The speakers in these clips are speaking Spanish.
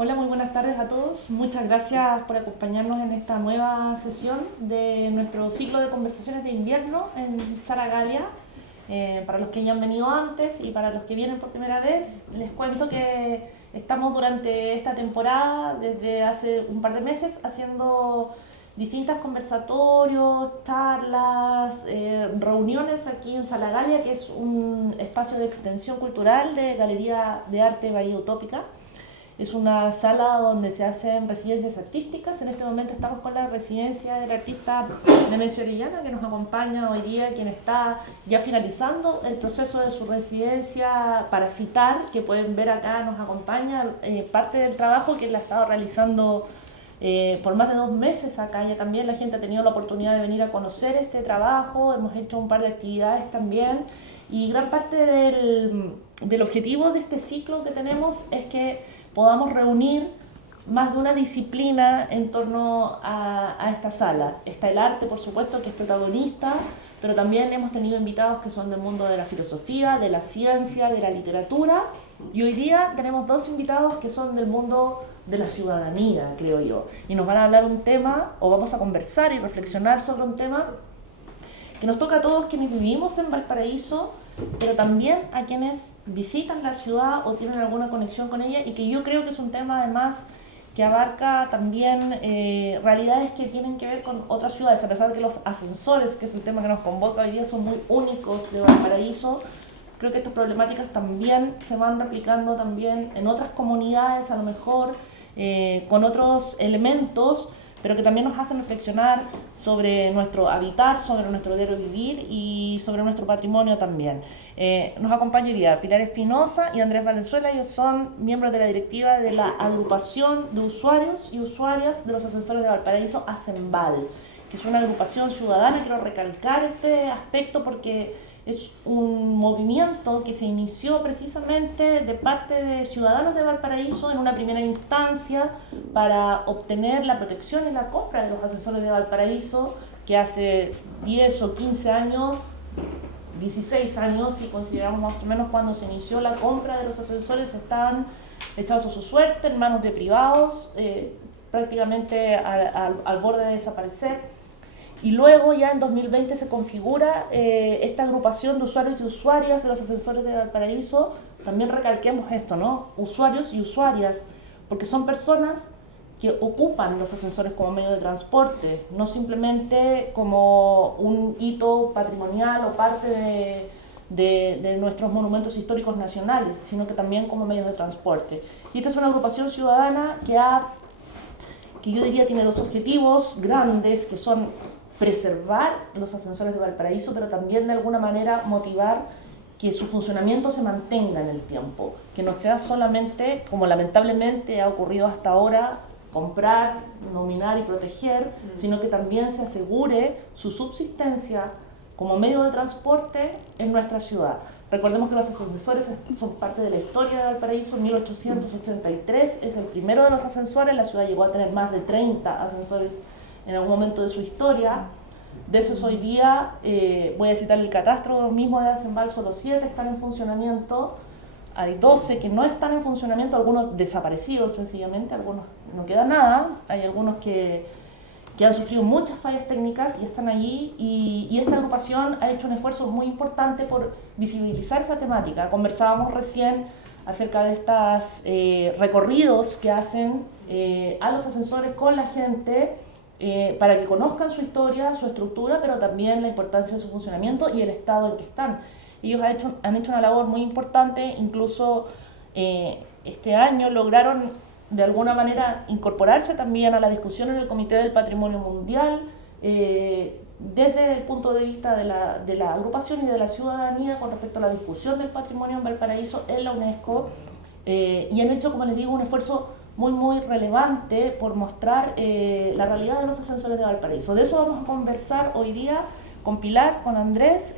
Hola, muy buenas tardes a todos. Muchas gracias por acompañarnos en esta nueva sesión de nuestro ciclo de conversaciones de invierno en Saragalia. Para los que ya han venido antes y para los que vienen por primera vez, les cuento que estamos durante esta temporada, desde hace un par de meses, haciendo distintas conversatorios, charlas, reuniones aquí en Saragalia, que es un espacio de extensión cultural de Galería de Arte Bahía Utópica. Es una sala donde se hacen residencias artísticas. En este momento estamos con la residencia del artista Nemesio Orellana, que nos acompaña hoy día, quien está ya finalizando el proceso de su residencia Parasitar, que pueden ver acá, nos acompaña parte del trabajo que él ha estado realizando por más de 2 meses acá. Ya también la gente ha tenido la oportunidad de venir a conocer este trabajo, hemos hecho un par de actividades también, y gran parte del objetivo de este ciclo que tenemos es que podamos reunir más de una disciplina en torno a esta sala. Está el arte, por supuesto, que es protagonista, pero también hemos tenido invitados que son del mundo de la filosofía, de la ciencia, de la literatura, y hoy día tenemos dos invitados que son del mundo de la ciudadanía, creo yo, y nos van a hablar un tema, o vamos a conversar y reflexionar sobre un tema que nos toca a todos quienes vivimos en Valparaíso, pero también a quienes visitan la ciudad o tienen alguna conexión con ella, y que yo creo que es un tema además que abarca también realidades que tienen que ver con otras ciudades, a pesar de que los ascensores, que es el tema que nos convoca hoy día, son muy únicos de Valparaíso. Creo que estas problemáticas también se van replicando también en otras comunidades, a lo mejor con otros elementos, pero que también nos hacen reflexionar sobre nuestro habitar, sobre nuestro diario vivir y sobre nuestro patrimonio también. Nos acompaña hoy día Pilar Espinosa y Andrés Valenzuela. Ellos son miembros de la directiva de la agrupación de usuarios y usuarias de los ascensores de Valparaíso, ASEMVAL, que es una agrupación ciudadana. Quiero recalcar este aspecto porque es un movimiento que se inició precisamente de parte de ciudadanos de Valparaíso en una primera instancia para obtener la protección y la compra de los ascensores de Valparaíso, que hace 10 o 15 años, 16 años, si consideramos más o menos cuando se inició la compra de los ascensores, estaban echados a su suerte en manos de privados, prácticamente al borde de desaparecer. Y luego ya en 2020 se configura esta agrupación de usuarios y usuarias de los ascensores de Valparaíso. También recalquemos esto, ¿no? Usuarios y usuarias, porque son personas que ocupan los ascensores como medio de transporte, no simplemente como un hito patrimonial o parte de nuestros monumentos históricos nacionales, sino que también como medios de transporte. Y esta es una agrupación ciudadana que yo diría tiene dos objetivos grandes, que son preservar los ascensores de Valparaíso, pero también de alguna manera motivar que su funcionamiento se mantenga en el tiempo, que no sea solamente, como lamentablemente ha ocurrido hasta ahora, comprar, nominar y proteger, sino que también se asegure su subsistencia como medio de transporte en nuestra ciudad. Recordemos que los ascensores son parte de la historia de Valparaíso. En 1883 es el primero de los ascensores. La ciudad llegó a tener más de 30 ascensores en algún momento de su historia. De esos hoy día, voy a citar el catastro mismo de ASEMVAL, solo 7 están en funcionamiento. Hay 12 que no están en funcionamiento, algunos desaparecidos sencillamente, algunos no queda nada. Hay algunos que han sufrido muchas fallas técnicas y están allí, y esta agrupación ha hecho un esfuerzo muy importante por visibilizar esta temática. Conversábamos recién acerca de estos recorridos que hacen a los ascensores con la gente, para que conozcan su historia, su estructura, pero también la importancia de su funcionamiento y el estado en que están. Ellos han hecho una labor muy importante, incluso este año lograron de alguna manera incorporarse también a la discusión en el Comité del Patrimonio Mundial, desde el punto de vista de la agrupación y de la ciudadanía con respecto a la discusión del patrimonio en Valparaíso en la UNESCO, y han hecho, como les digo, un esfuerzo muy relevante por mostrar la realidad de los ascensores de Valparaíso. De eso vamos a conversar hoy día con Pilar, con Andrés.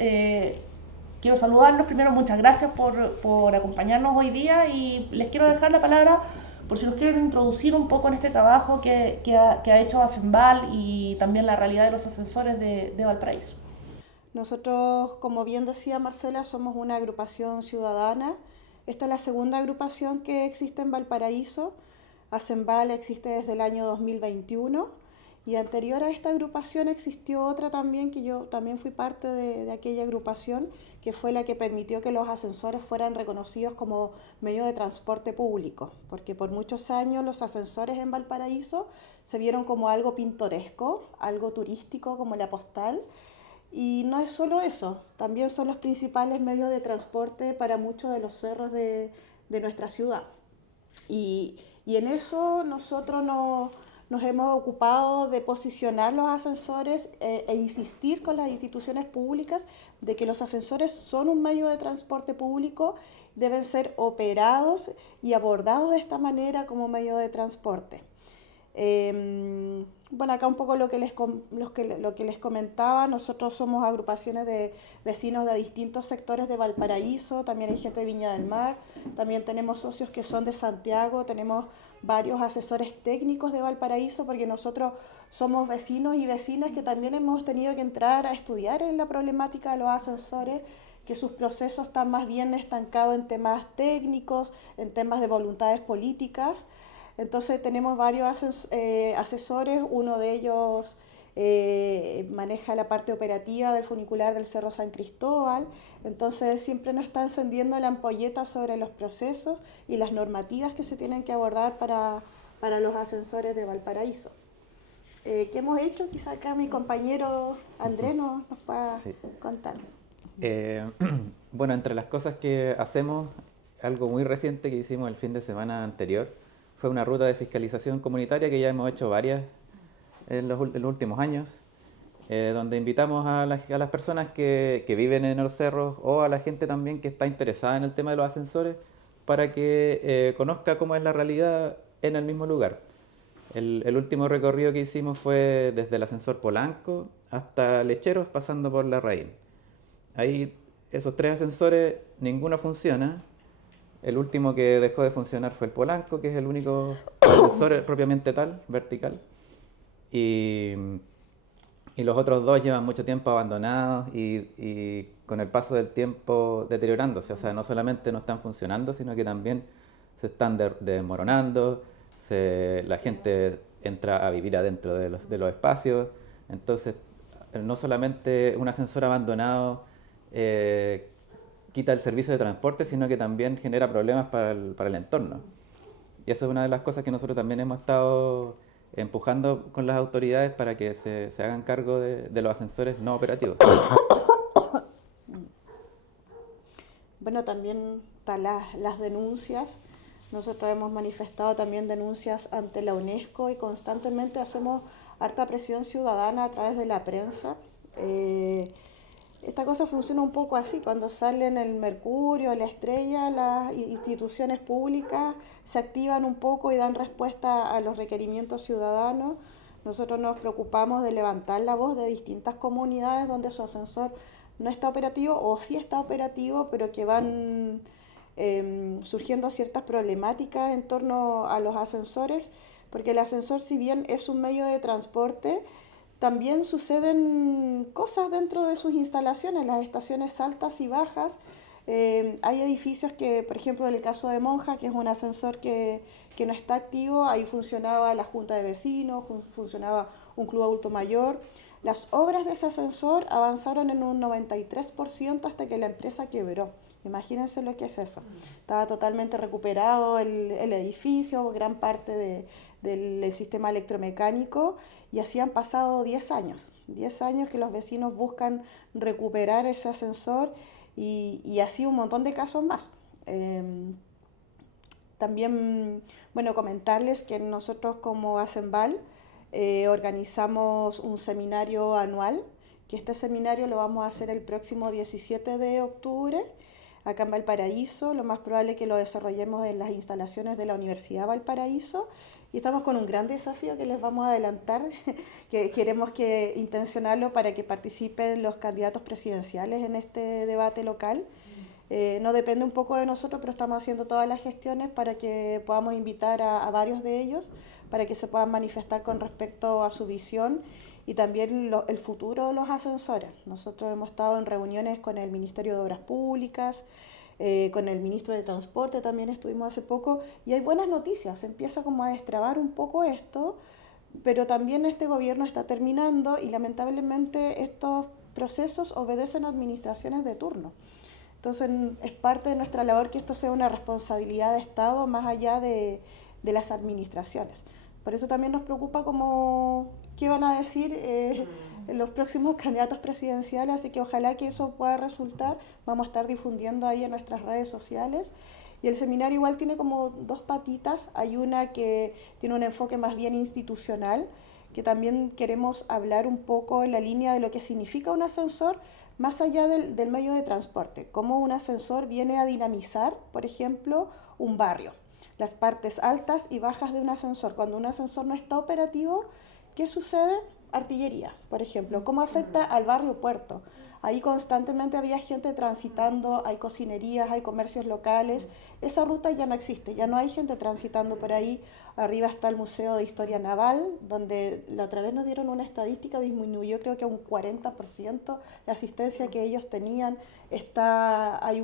Quiero saludarlos primero, muchas gracias por acompañarnos hoy día, y les quiero dejar la palabra por si nos quieren introducir un poco en este trabajo que ha hecho ASEMVAL y también la realidad de los ascensores de Valparaíso. Nosotros, como bien decía Marcela, somos una agrupación ciudadana. Esta es la segunda agrupación que existe en Valparaíso. Asenval existe desde el año 2021 y anterior a esta agrupación existió otra también, que yo también fui parte de aquella agrupación, que fue la que permitió que los ascensores fueran reconocidos como medio de transporte público, porque por muchos años los ascensores en Valparaíso se vieron como algo pintoresco, algo turístico como la postal, y no es solo eso, también son los principales medios de transporte para muchos de los cerros de nuestra ciudad. Y en eso nosotros nos hemos ocupado de posicionar los ascensores e insistir con las instituciones públicas de que los ascensores son un medio de transporte público, deben ser operados y abordados de esta manera como medio de transporte. Bueno, acá un poco lo que les comentaba, nosotros somos agrupaciones de vecinos de distintos sectores de Valparaíso, también hay gente de Viña del Mar, también tenemos socios que son de Santiago, tenemos varios asesores técnicos de Valparaíso, porque nosotros somos vecinos y vecinas que también hemos tenido que entrar a estudiar en la problemática de los ascensores, que sus procesos están más bien estancados en temas técnicos, en temas de voluntades políticas. Entonces tenemos varios asesores, uno de ellos maneja la parte operativa del funicular del Cerro San Cristóbal, entonces siempre nos está encendiendo la ampolleta sobre los procesos y las normativas que se tienen que abordar para los ascensores de Valparaíso. ¿Qué hemos hecho? Quizá acá mi compañero Andrés nos va a contar. Bueno, entre las cosas que hacemos, algo muy reciente que hicimos el fin de semana anterior, fue una ruta de fiscalización comunitaria que ya hemos hecho varias en los últimos años, donde invitamos a las personas que viven en los cerros o a la gente también que está interesada en el tema de los ascensores para que conozca cómo es la realidad en el mismo lugar. El último recorrido que hicimos fue desde el ascensor Polanco hasta Lecheros, pasando por La Raín. Ahí esos 3 ascensores, ninguno funciona. El último que dejó de funcionar fue el Polanco, que es el único ascensor propiamente tal, vertical. Y los otros 2 llevan mucho tiempo abandonados y con el paso del tiempo deteriorándose. O sea, no solamente no están funcionando, sino que también se están desmoronando, la gente entra a vivir adentro de los espacios. Entonces, no solamente un ascensor abandonado quita el servicio de transporte, sino que también genera problemas para el entorno. Y eso es una de las cosas que nosotros también hemos estado empujando con las autoridades para que se hagan cargo de los ascensores no operativos. Bueno, también están las denuncias. Nosotros hemos manifestado también denuncias ante la UNESCO y constantemente hacemos harta presión ciudadana a través de la prensa. Esta cosa funciona un poco así, cuando salen el Mercurio, la Estrella, las instituciones públicas se activan un poco y dan respuesta a los requerimientos ciudadanos. Nosotros nos preocupamos de levantar la voz de distintas comunidades donde su ascensor no está operativo o sí está operativo, pero que van surgiendo ciertas problemáticas en torno a los ascensores, porque el ascensor, si bien es un medio de transporte, también suceden cosas dentro de sus instalaciones, las estaciones altas y bajas. Hay edificios que, por ejemplo, en el caso de Monja, que es un ascensor que no está activo, ahí funcionaba la junta de vecinos, funcionaba un club adulto mayor. Las obras de ese ascensor avanzaron en un 93% hasta que la empresa quebró. Imagínense lo que es eso. Estaba totalmente recuperado el edificio, gran parte del sistema electromecánico, y así han pasado 10 años. 10 años que los vecinos buscan recuperar ese ascensor y así un montón de casos más. También, bueno, comentarles que nosotros como Asenval organizamos un seminario anual, que este seminario lo vamos a hacer el próximo 17 de octubre, acá en Valparaíso. Lo más probable es que lo desarrollemos en las instalaciones de la Universidad Valparaíso, y estamos con un gran desafío que les vamos a adelantar, que queremos intencionarlo para que participen los candidatos presidenciales en este debate local. No depende un poco de nosotros, pero estamos haciendo todas las gestiones para que podamos invitar a varios de ellos, para que se puedan manifestar con respecto a su visión y también el futuro de los ascensores. Nosotros hemos estado en reuniones con el Ministerio de Obras Públicas, con el ministro de Transporte también estuvimos hace poco, y hay buenas noticias, se empieza como a destrabar un poco esto, pero también este gobierno está terminando y lamentablemente estos procesos obedecen a administraciones de turno. Entonces es parte de nuestra labor que esto sea una responsabilidad de Estado más allá de las administraciones. Por eso también nos preocupa como qué van a decir los próximos candidatos presidenciales, así que ojalá que eso pueda resultar. Vamos a estar difundiendo ahí en nuestras redes sociales. Y el seminario igual tiene como dos patitas. Hay una que tiene un enfoque más bien institucional, que también queremos hablar un poco en la línea de lo que significa un ascensor, más allá del medio de transporte, cómo un ascensor viene a dinamizar, por ejemplo, un barrio, las partes altas y bajas de un ascensor. Cuando un ascensor no está operativo, ¿qué sucede? Artillería, por ejemplo. ¿Cómo afecta al barrio Puerto? Ahí constantemente había gente transitando, hay cocinerías, hay comercios locales. Esa ruta ya no existe, ya no hay gente transitando por ahí. Arriba está el Museo de Historia Naval, donde la otra vez nos dieron una estadística, disminuyó creo que un 40% la asistencia que ellos tenían. Hay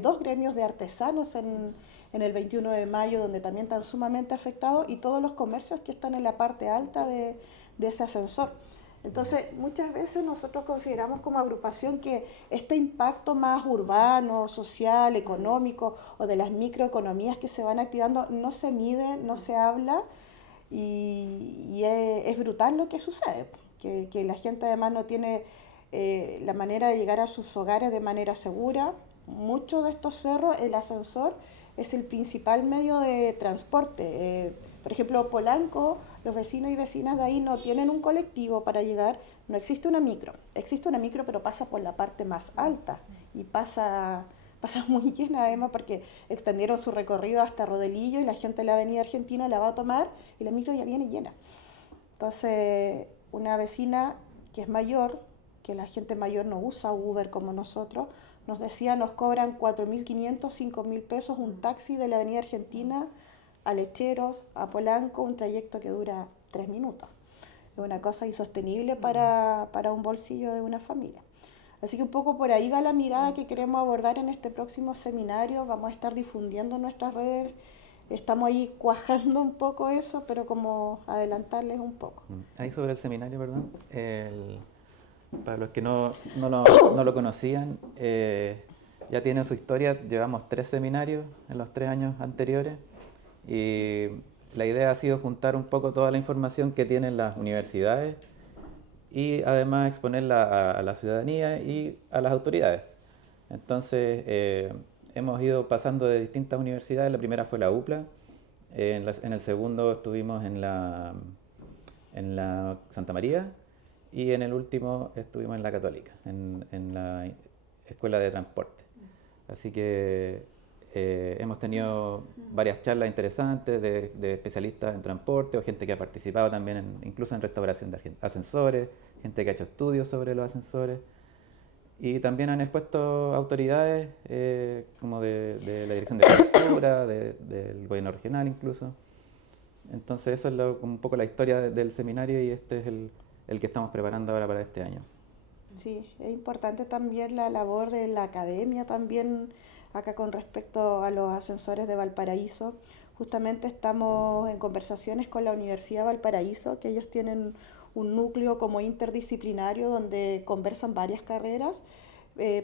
dos gremios de artesanos en el 21 de mayo, donde también están sumamente afectados, y todos los comercios que están en la parte alta de ese ascensor. Entonces, muchas veces nosotros consideramos como agrupación que este impacto más urbano, social, económico o de las microeconomías que se van activando no se mide, no se habla, y es brutal lo que sucede, que la gente además no tiene la manera de llegar a sus hogares de manera segura. Muchos de estos cerros, el ascensor es el principal medio de transporte. Por ejemplo, Polanco, los vecinos y vecinas de ahí no tienen un colectivo para llegar, no existe una micro. Existe una micro, pero pasa por la parte más alta y pasa muy llena además, porque extendieron su recorrido hasta Rodelillo y la gente de la Avenida Argentina la va a tomar y la micro ya viene llena. Entonces, una vecina que es mayor, que la gente mayor no usa Uber como nosotros, nos decía, nos cobran 4.500, 5.000 pesos un taxi de la Avenida Argentina a Lecheros, a Polanco, un trayecto que dura 3 minutos. Es una cosa insostenible para un bolsillo de una familia. Así que un poco por ahí va la mirada que queremos abordar en este próximo seminario. Vamos a estar difundiendo en nuestras redes. Estamos ahí cuajando un poco eso, pero como adelantarles un poco. Ahí sobre el seminario, perdón. Para los que no lo conocían, ya tiene su historia. Llevamos 3 seminarios en los 3 años anteriores. Y la idea ha sido juntar un poco toda la información que tienen las universidades y además exponerla a la ciudadanía y a las autoridades. Entonces hemos ido pasando de distintas universidades. La primera fue la UPLA, en el segundo estuvimos en la Santa María, y en el último estuvimos en la Católica, en la Escuela de Transporte. Así que hemos tenido varias charlas interesantes de especialistas en transporte o gente que ha participado también incluso en restauración de ascensores, gente que ha hecho estudios sobre los ascensores, y también han expuesto autoridades como de la Dirección de Cultura, del Gobierno Regional incluso. Entonces eso es un poco la historia del seminario, y este es el que estamos preparando ahora para este año. Sí, es importante también la labor de la academia también acá con respecto a los ascensores de Valparaíso. Justamente estamos en conversaciones con la Universidad de Valparaíso, que ellos tienen un núcleo como interdisciplinario donde conversan varias carreras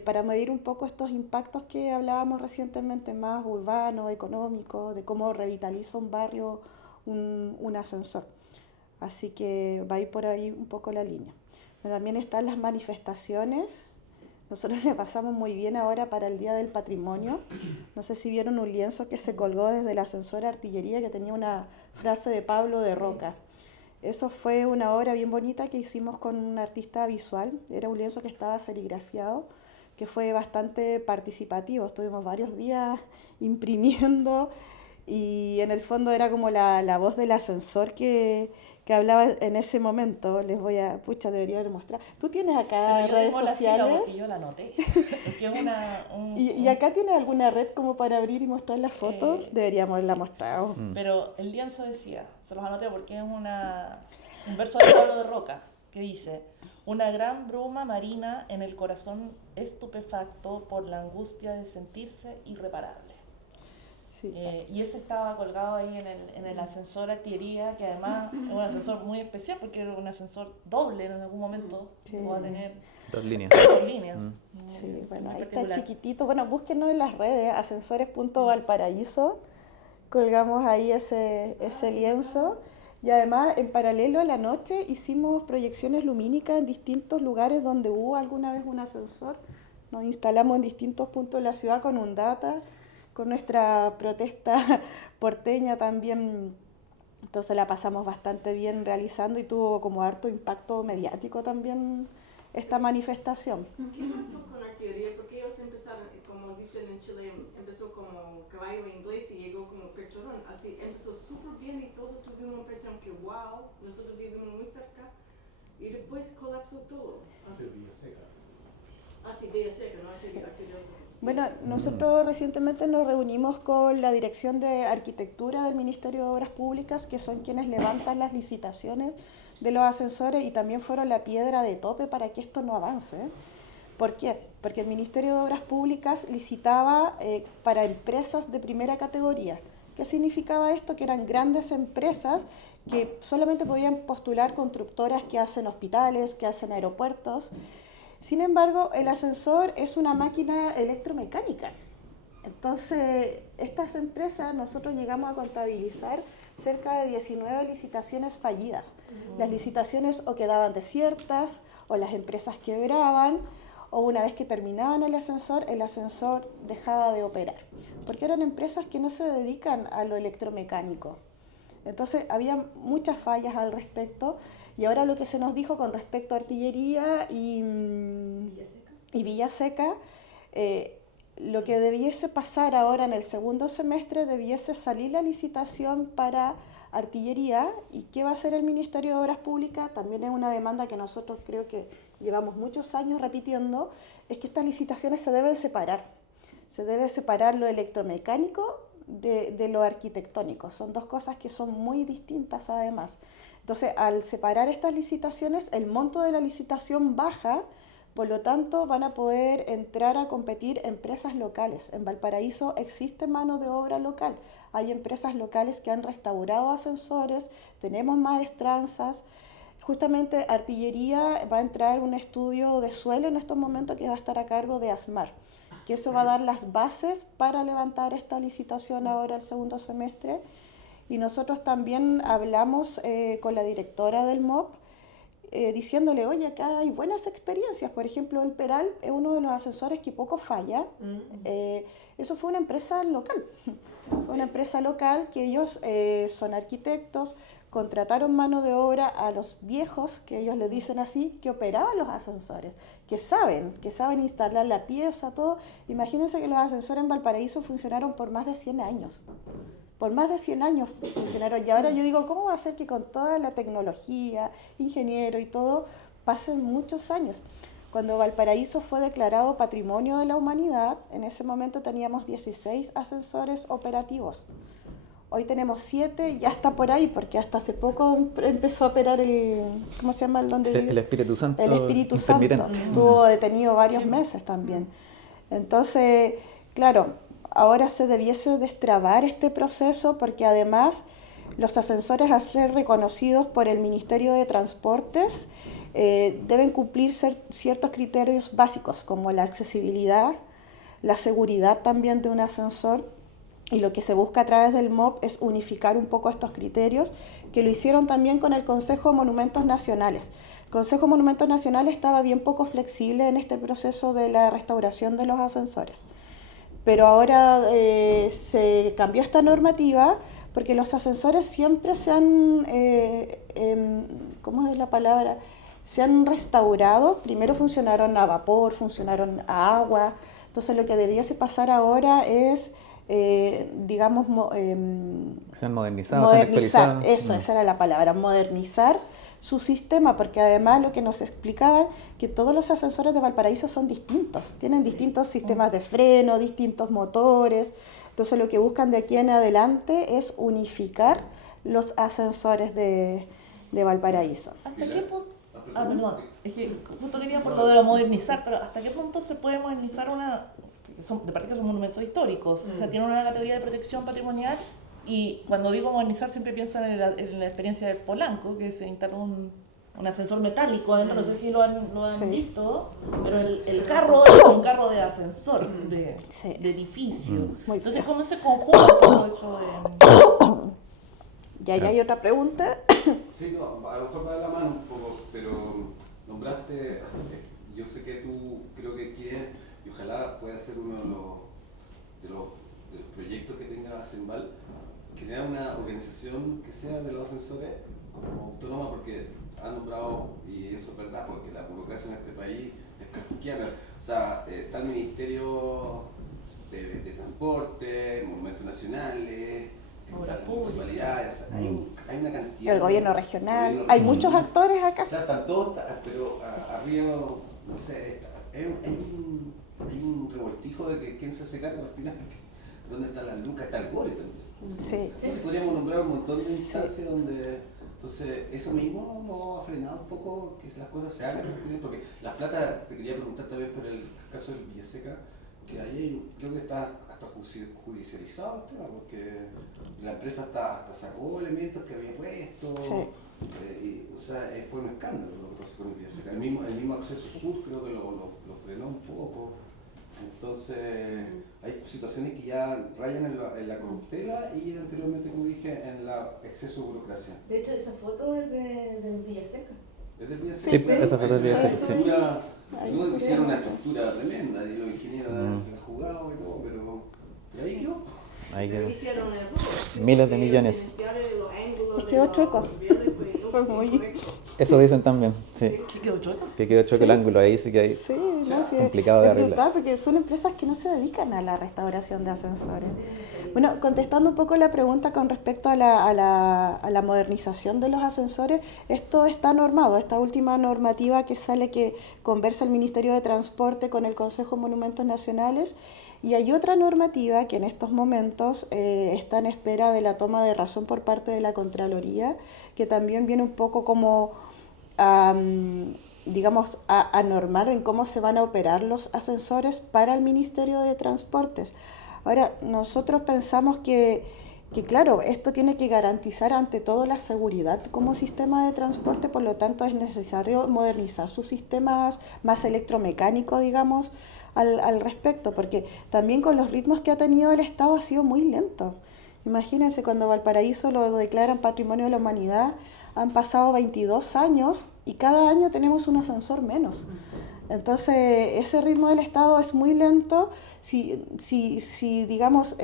para medir un poco estos impactos que hablábamos recientemente, más urbanos, económicos, de cómo revitaliza un barrio un ascensor. Así que va a ir por ahí un poco la línea. Pero también están las manifestaciones. Nosotros le pasamos muy bien ahora para el Día del Patrimonio. No sé si vieron un lienzo que se colgó desde el ascensor de Artillería que tenía una frase de Pablo de Roca. Eso fue una obra bien bonita que hicimos con un artista visual. Era un lienzo que estaba serigrafiado, que fue bastante participativo. Estuvimos varios días imprimiendo, y en el fondo era como la voz del ascensor que hablaba en ese momento. Debería haber mostrado. Tú tienes acá redes sociales. Yo la anoté. Porque ¿Y acá tienes alguna red como para abrir y mostrar las fotos? Deberíamos haberla mostrado. Pero el lienzo decía, se los anoté porque es un verso de Pablo de Roca. que dice: una gran bruma marina en el corazón estupefacto por la angustia de sentirse irreparable. Sí. Y eso estaba colgado ahí en el ascensor Artillería, que además es un ascensor muy especial porque era un ascensor doble en algún momento. Sí. Va a tener 2 líneas. 2 líneas. Sí, bueno, ahí está particular. chiquitito. Bueno, búsquenos en las redes, ascensores.valparaíso. Colgamos ahí ese lienzo. Y además, en paralelo a la noche, hicimos proyecciones lumínicas en distintos lugares donde hubo alguna vez un ascensor. Nos instalamos en distintos puntos de la ciudad con un data, con nuestra protesta porteña también. Entonces la pasamos bastante bien realizando y tuvo como harto impacto mediático también esta manifestación. ¿Qué pasó con Artillería? Porque ellos empezaron, como dicen en Chile, empezó como caballo inglés y llegó como percherón. Así empezó súper bien y todos tuvimos una impresión que wow, nosotros vivimos muy cerca y después colapsó todo. Así Villaseca. Así Villaseca, no así Artillería. Bueno, nosotros recientemente nos reunimos con la Dirección de Arquitectura del Ministerio de Obras Públicas, que son quienes levantan las licitaciones de los ascensores y también fueron la piedra de tope para que esto no avance. ¿Por qué? Porque el Ministerio de Obras Públicas licitaba para empresas de primera categoría. ¿Qué significaba esto? Que eran grandes empresas que solamente podían postular constructoras que hacen hospitales, que hacen aeropuertos. Sin embargo, el ascensor es una máquina electromecánica. Entonces, estas empresas, nosotros llegamos a contabilizar cerca de 19 licitaciones fallidas. Las licitaciones o quedaban desiertas, o las empresas quebraban, o una vez que terminaban el ascensor dejaba de operar. Porque eran empresas que no se dedican a lo electromecánico. Entonces, había muchas fallas al respecto. Y ahora lo que se nos dijo con respecto a Artillería y Villaseca, lo que debiese pasar ahora en el segundo semestre, debiese salir la licitación para Artillería. ¿Y qué va a hacer el Ministerio de Obras Públicas? También es una demanda que nosotros creo que llevamos muchos años repitiendo, es que estas licitaciones se deben separar. Se debe separar lo electromecánico de lo arquitectónico. Son dos cosas que son muy distintas además. Entonces, al separar estas licitaciones, el monto de la licitación baja, por lo tanto, van a poder entrar a competir empresas locales. En Valparaíso existe mano de obra local. Hay empresas locales que han restaurado ascensores, tenemos maestranzas. Justamente Artillería va a entrar un estudio de suelo en estos momentos que va a estar a cargo de ASMAR, que eso va a dar las bases para levantar esta licitación ahora el segundo semestre. Y nosotros también hablamos con la directora del MOP, diciéndole, oye, acá hay buenas experiencias. Por ejemplo, el Peral es uno de los ascensores que poco falla. Eso fue una empresa local. Fue una empresa local que ellos son arquitectos, contrataron mano de obra a los viejos, que ellos le dicen así, que operaban los ascensores, que saben instalar la pieza, todo. Imagínense que los ascensores en Valparaíso funcionaron por más de 100 años. Por más de 100 años funcionaron. Y ahora yo digo, ¿cómo va a ser que con toda la tecnología, ingeniero y todo, pasen muchos años? Cuando Valparaíso fue declarado Patrimonio de la Humanidad, en ese momento teníamos 16 ascensores operativos. Hoy tenemos 7 y ya está por ahí, porque hasta hace poco empezó a operar ¿cómo se llama? El Espíritu Santo. El Espíritu Santo. Estuvo detenido varios meses también. Entonces, claro, ahora se debiese destrabar este proceso porque además los ascensores a ser reconocidos por el Ministerio de Transportes deben cumplir ciertos criterios básicos como la accesibilidad, la seguridad también de un ascensor, y lo que se busca a través del MOP es unificar un poco estos criterios, que lo hicieron también con el Consejo de Monumentos Nacionales. El Consejo de Monumentos Nacionales estaba bien poco flexible en este proceso de la restauración de los ascensores. Pero ahora se cambió esta normativa porque los ascensores siempre se han, ¿cómo es la palabra? Se han restaurado. Primero funcionaron a vapor, funcionaron a agua. Entonces lo que debiese pasar ahora es, digamos, se han modernizado, se han actualizado. Eso, esa era la palabra, modernizar su sistema, porque además lo que nos explicaban, que todos los ascensores de Valparaíso son distintos, tienen distintos sistemas de freno, distintos motores. Entonces lo que buscan de aquí en adelante es unificar los ascensores de Valparaíso. ¿Hasta qué punto? Perdón, es que justo quería por lo de lo modernizar, pero ¿hasta qué punto se puede modernizar una? De parte que son monumentos históricos, o sea, tienen una categoría de protección patrimonial, y cuando digo modernizar siempre pienso en la experiencia del Polanco, que se instaló un ascensor metálico adentro, no sé si lo han Sí. visto, pero el carro es un carro de ascensor, Sí. de edificio. Muy Entonces, feo. ¿cómo se conjuga todo eso de...? Y ahí hay otra pregunta. Sí, no, a lo mejor va de la mano un poco, pero nombraste, yo sé que tú creo que quieres, y ojalá pueda ser uno de los proyectos que tenga Asenval, crear una organización que sea de los ascensores como autónoma, porque han nombrado, y eso es verdad, porque la burocracia en este país es kafkiana. O sea, está el Ministerio de Transporte, Monumentos Nacionales, Obras las públicas. municipalidades, o sea, hay una cantidad. El gobierno regional. Gobierno Hay regional. muchos actores acá. O sea, están todos, pero arriba, no sé, hay un revoltijo de que quién se hace cargo al final. ¿Dónde está la Luca? Está el Gore también. Sí. Entonces podríamos nombrar un montón de Sí. instancias donde... Entonces, eso mismo nos ha frenado un poco que las cosas se hagan, porque las plata, te quería preguntar también por el caso del Villaseca, que ahí creo que está hasta judicializado el tema, porque la empresa hasta sacó elementos que había puesto, Sí. o sea, fue un escándalo lo que pasó con el Villaseca. El mismo acceso sur creo que lo frenó un poco. Entonces, hay situaciones que ya rayan en la corruptela y anteriormente, como dije, en el exceso de burocracia. De hecho, esa foto es del Villaseca. ¿Es del Sí, Villaseca? esa foto es del Villaseca, sí. No hicieron una estructura tremenda y los ingenieros se la jugaban y todo, pero ¿y ahí quedó? Ahí Pero quedó. hicieron error. Miles de millones. Los ángulos Y quedó de los chueco. rieles Fue muy- incorrecto. Eso dicen también, sí. ¿Qué quedó chueco? Que quedó choque el ángulo ahí, sí que hay. Sí, no, sí, complicado de es arreglar. brutal porque son empresas que no se dedican a la restauración de ascensores. Bueno, contestando un poco la pregunta con respecto a la modernización de los ascensores, esto está normado, esta última normativa que sale que conversa el Ministerio de Transporte con el Consejo de Monumentos Nacionales, y hay otra normativa que en estos momentos está en espera de la toma de razón por parte de la Contraloría, que también viene un poco como digamos, a normar en cómo se van a operar los ascensores para el Ministerio de Transportes. Ahora, nosotros pensamos que claro, esto tiene que garantizar ante todo la seguridad como sistema de transporte, por lo tanto es necesario modernizar sus sistemas más electromecánicos, digamos, al respecto, porque también con los ritmos que ha tenido el Estado ha sido muy lento. Imagínense, cuando Valparaíso lo declaran Patrimonio de la Humanidad, han pasado 22 años y cada año tenemos un ascensor menos. Entonces, ese ritmo del Estado es muy lento. Si digamos,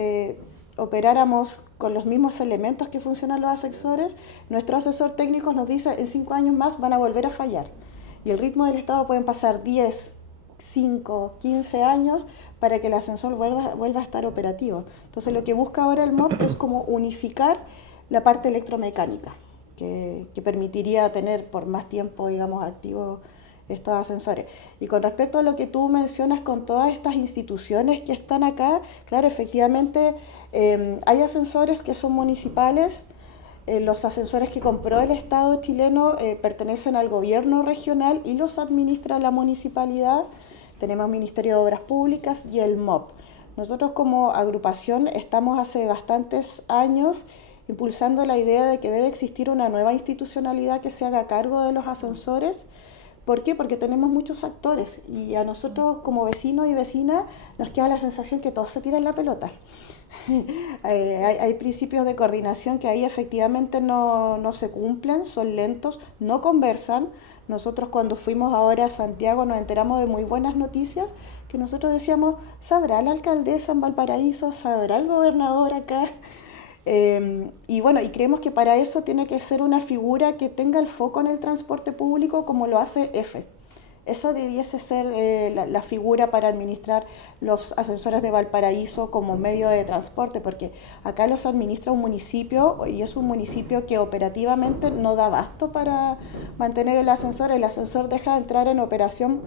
operáramos con los mismos elementos que funcionan los ascensores, nuestro asesor técnico nos dice en 5 años más van a volver a fallar. Y el ritmo del Estado pueden pasar 10, 5, 15 años para que el ascensor vuelva a estar operativo. Entonces, lo que busca ahora el MOP es como unificar la parte electromecánica, que permitiría tener por más tiempo, digamos, activos estos ascensores. Y con respecto a lo que tú mencionas con todas estas instituciones que están acá, claro, efectivamente hay ascensores que son municipales. Los ascensores que compró el Estado chileno pertenecen al gobierno regional y los administra la municipalidad. Tenemos Ministerio de Obras Públicas y el MOP. Nosotros como agrupación estamos hace bastantes años impulsando la idea de que debe existir una nueva institucionalidad que se haga cargo de los ascensores. ¿Por qué? Porque tenemos muchos actores y a nosotros como vecinos y vecinas nos queda la sensación que todos se tiran la pelota. Hay principios de coordinación que ahí efectivamente no se cumplen, son lentos, no conversan. Nosotros cuando fuimos ahora a Santiago nos enteramos de muy buenas noticias que nosotros decíamos, ¿sabrá la alcaldesa en Valparaíso? ¿Sabrá el gobernador acá? Y bueno, y creemos que para eso tiene que ser una figura que tenga el foco en el transporte público como lo hace EFE. Esa debiese ser la figura para administrar los ascensores de Valparaíso como medio de transporte, porque acá los administra un municipio y es un municipio que operativamente no da abasto para mantener el ascensor. El ascensor deja de entrar en operación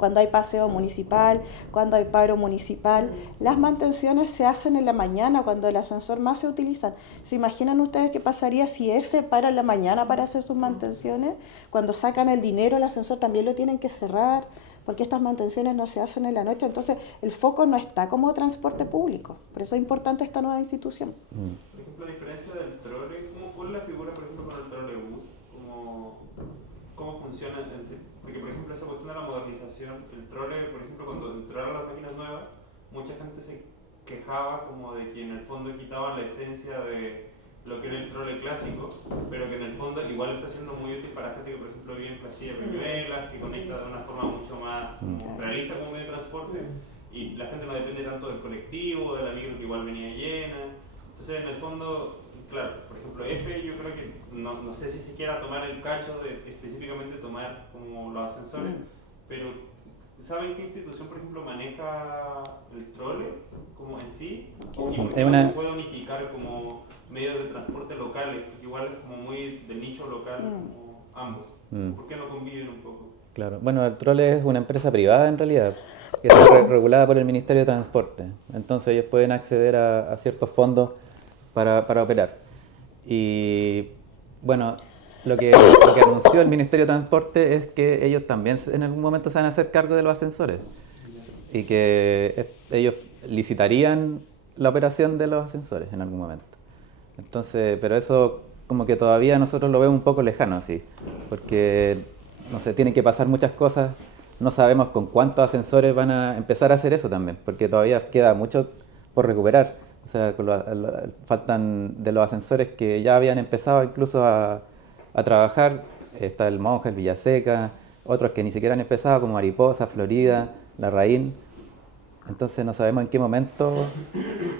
cuando hay paseo municipal, cuando hay paro municipal. Las mantenciones se hacen en la mañana, cuando el ascensor más se utiliza. ¿Se imaginan ustedes qué pasaría si F para en la mañana para hacer sus mantenciones? Cuando sacan el dinero, el ascensor también lo tienen que cerrar, porque estas mantenciones no se hacen en la noche. Entonces, el foco no está como transporte público. Por eso es importante esta nueva institución. Por ejemplo, a diferencia del trole, ¿cuál es la figura, por ejemplo, con el trolebús? ¿Cómo funciona? Porque, por ejemplo, esa cuestión de la modernización, el trole, por ejemplo, cuando entraron las máquinas nuevas, mucha gente se quejaba como de que en el fondo quitaban la esencia de lo que era el trole clásico, pero que en el fondo igual está siendo muy útil para gente que, por ejemplo, vive en Placilla Peñuelas, que conecta de una forma mucho más realista como medio de transporte, y la gente no depende tanto del colectivo, de la micro que igual venía llena. Entonces, en el fondo, claro, por ejemplo, F yo creo que no sé si se quiera tomar el cacho de específicamente tomar como los ascensores, pero ¿saben qué institución, por ejemplo, maneja el trole como en sí? ¿Y por qué no se puede unificar como medios de transporte locales? Porque igual es como muy del nicho local, como ambos. ¿Por qué no conviven un poco? Claro, bueno, el trole es una empresa privada en realidad, que está regulada por el Ministerio de Transporte. Entonces ellos pueden acceder a ciertos fondos para operar. Y bueno, lo que anunció el Ministerio de Transporte es que ellos también en algún momento se van a hacer cargo de los ascensores y que ellos licitarían la operación de los ascensores en algún momento. Entonces, pero eso como que todavía nosotros lo vemos un poco lejano, así, porque no sé, tienen que pasar muchas cosas. No sabemos con cuántos ascensores van a empezar a hacer eso también, porque todavía queda mucho por recuperar. O sea, faltan de los ascensores que ya habían empezado incluso a trabajar, está el Monje, el Villaseca, otros que ni siquiera han empezado, como Mariposa, Florida, La Raín. Entonces no sabemos en qué momento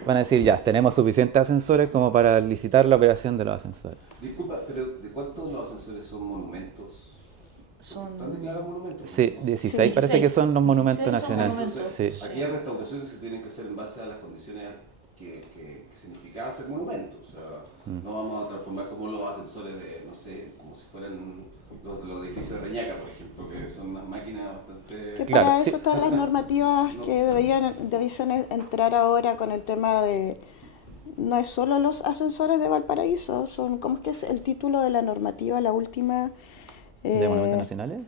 van a decir, ya, tenemos suficientes ascensores como para licitar la operación de los ascensores. Disculpa, pero ¿de cuántos de los ascensores son monumentos? ¿Están declarados monumentos? Sí, 16 parece que son los monumentos nacionales. Entonces, Sí. aquellas restauraciones se tienen que hacer en base a las condiciones que significaba ser monumentos. O sea, no vamos a transformar como los ascensores de, no sé, como si fueran los edificios de Reñaca, por ejemplo, que son unas máquinas bastante... Que Claro, para sí. eso están las normativas que debiesen entrar ahora con el tema de... No es solo los ascensores de Valparaíso, son, ¿cómo es que es el título de la normativa, la última? ¿De monumentos nacionales?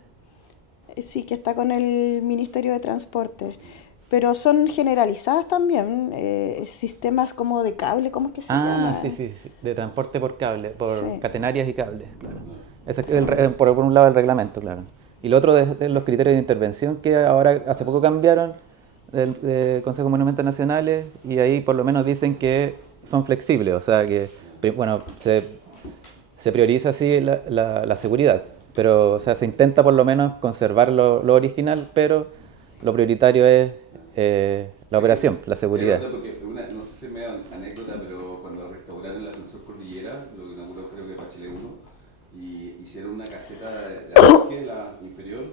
Sí, que está con el Ministerio de Transporte. Pero son generalizadas también, sistemas como de cable, ¿cómo es que se llama? Sí, de transporte por cable, por Sí. catenarias y cables, claro. Ese es por un lado el reglamento, claro. Y lo otro de los criterios de intervención que ahora hace poco cambiaron del Consejo de Monumentos Nacionales, y ahí por lo menos dicen que son flexibles, o sea que, bueno, se prioriza así la seguridad, pero o sea, se intenta por lo menos conservar lo original, pero lo prioritario es la operación, la seguridad. Porque no sé si me da anécdota, pero cuando restauraron el ascensor Cordillera, lo inauguró creo que Bachelet 1, y hicieron una caseta de arranque, la inferior,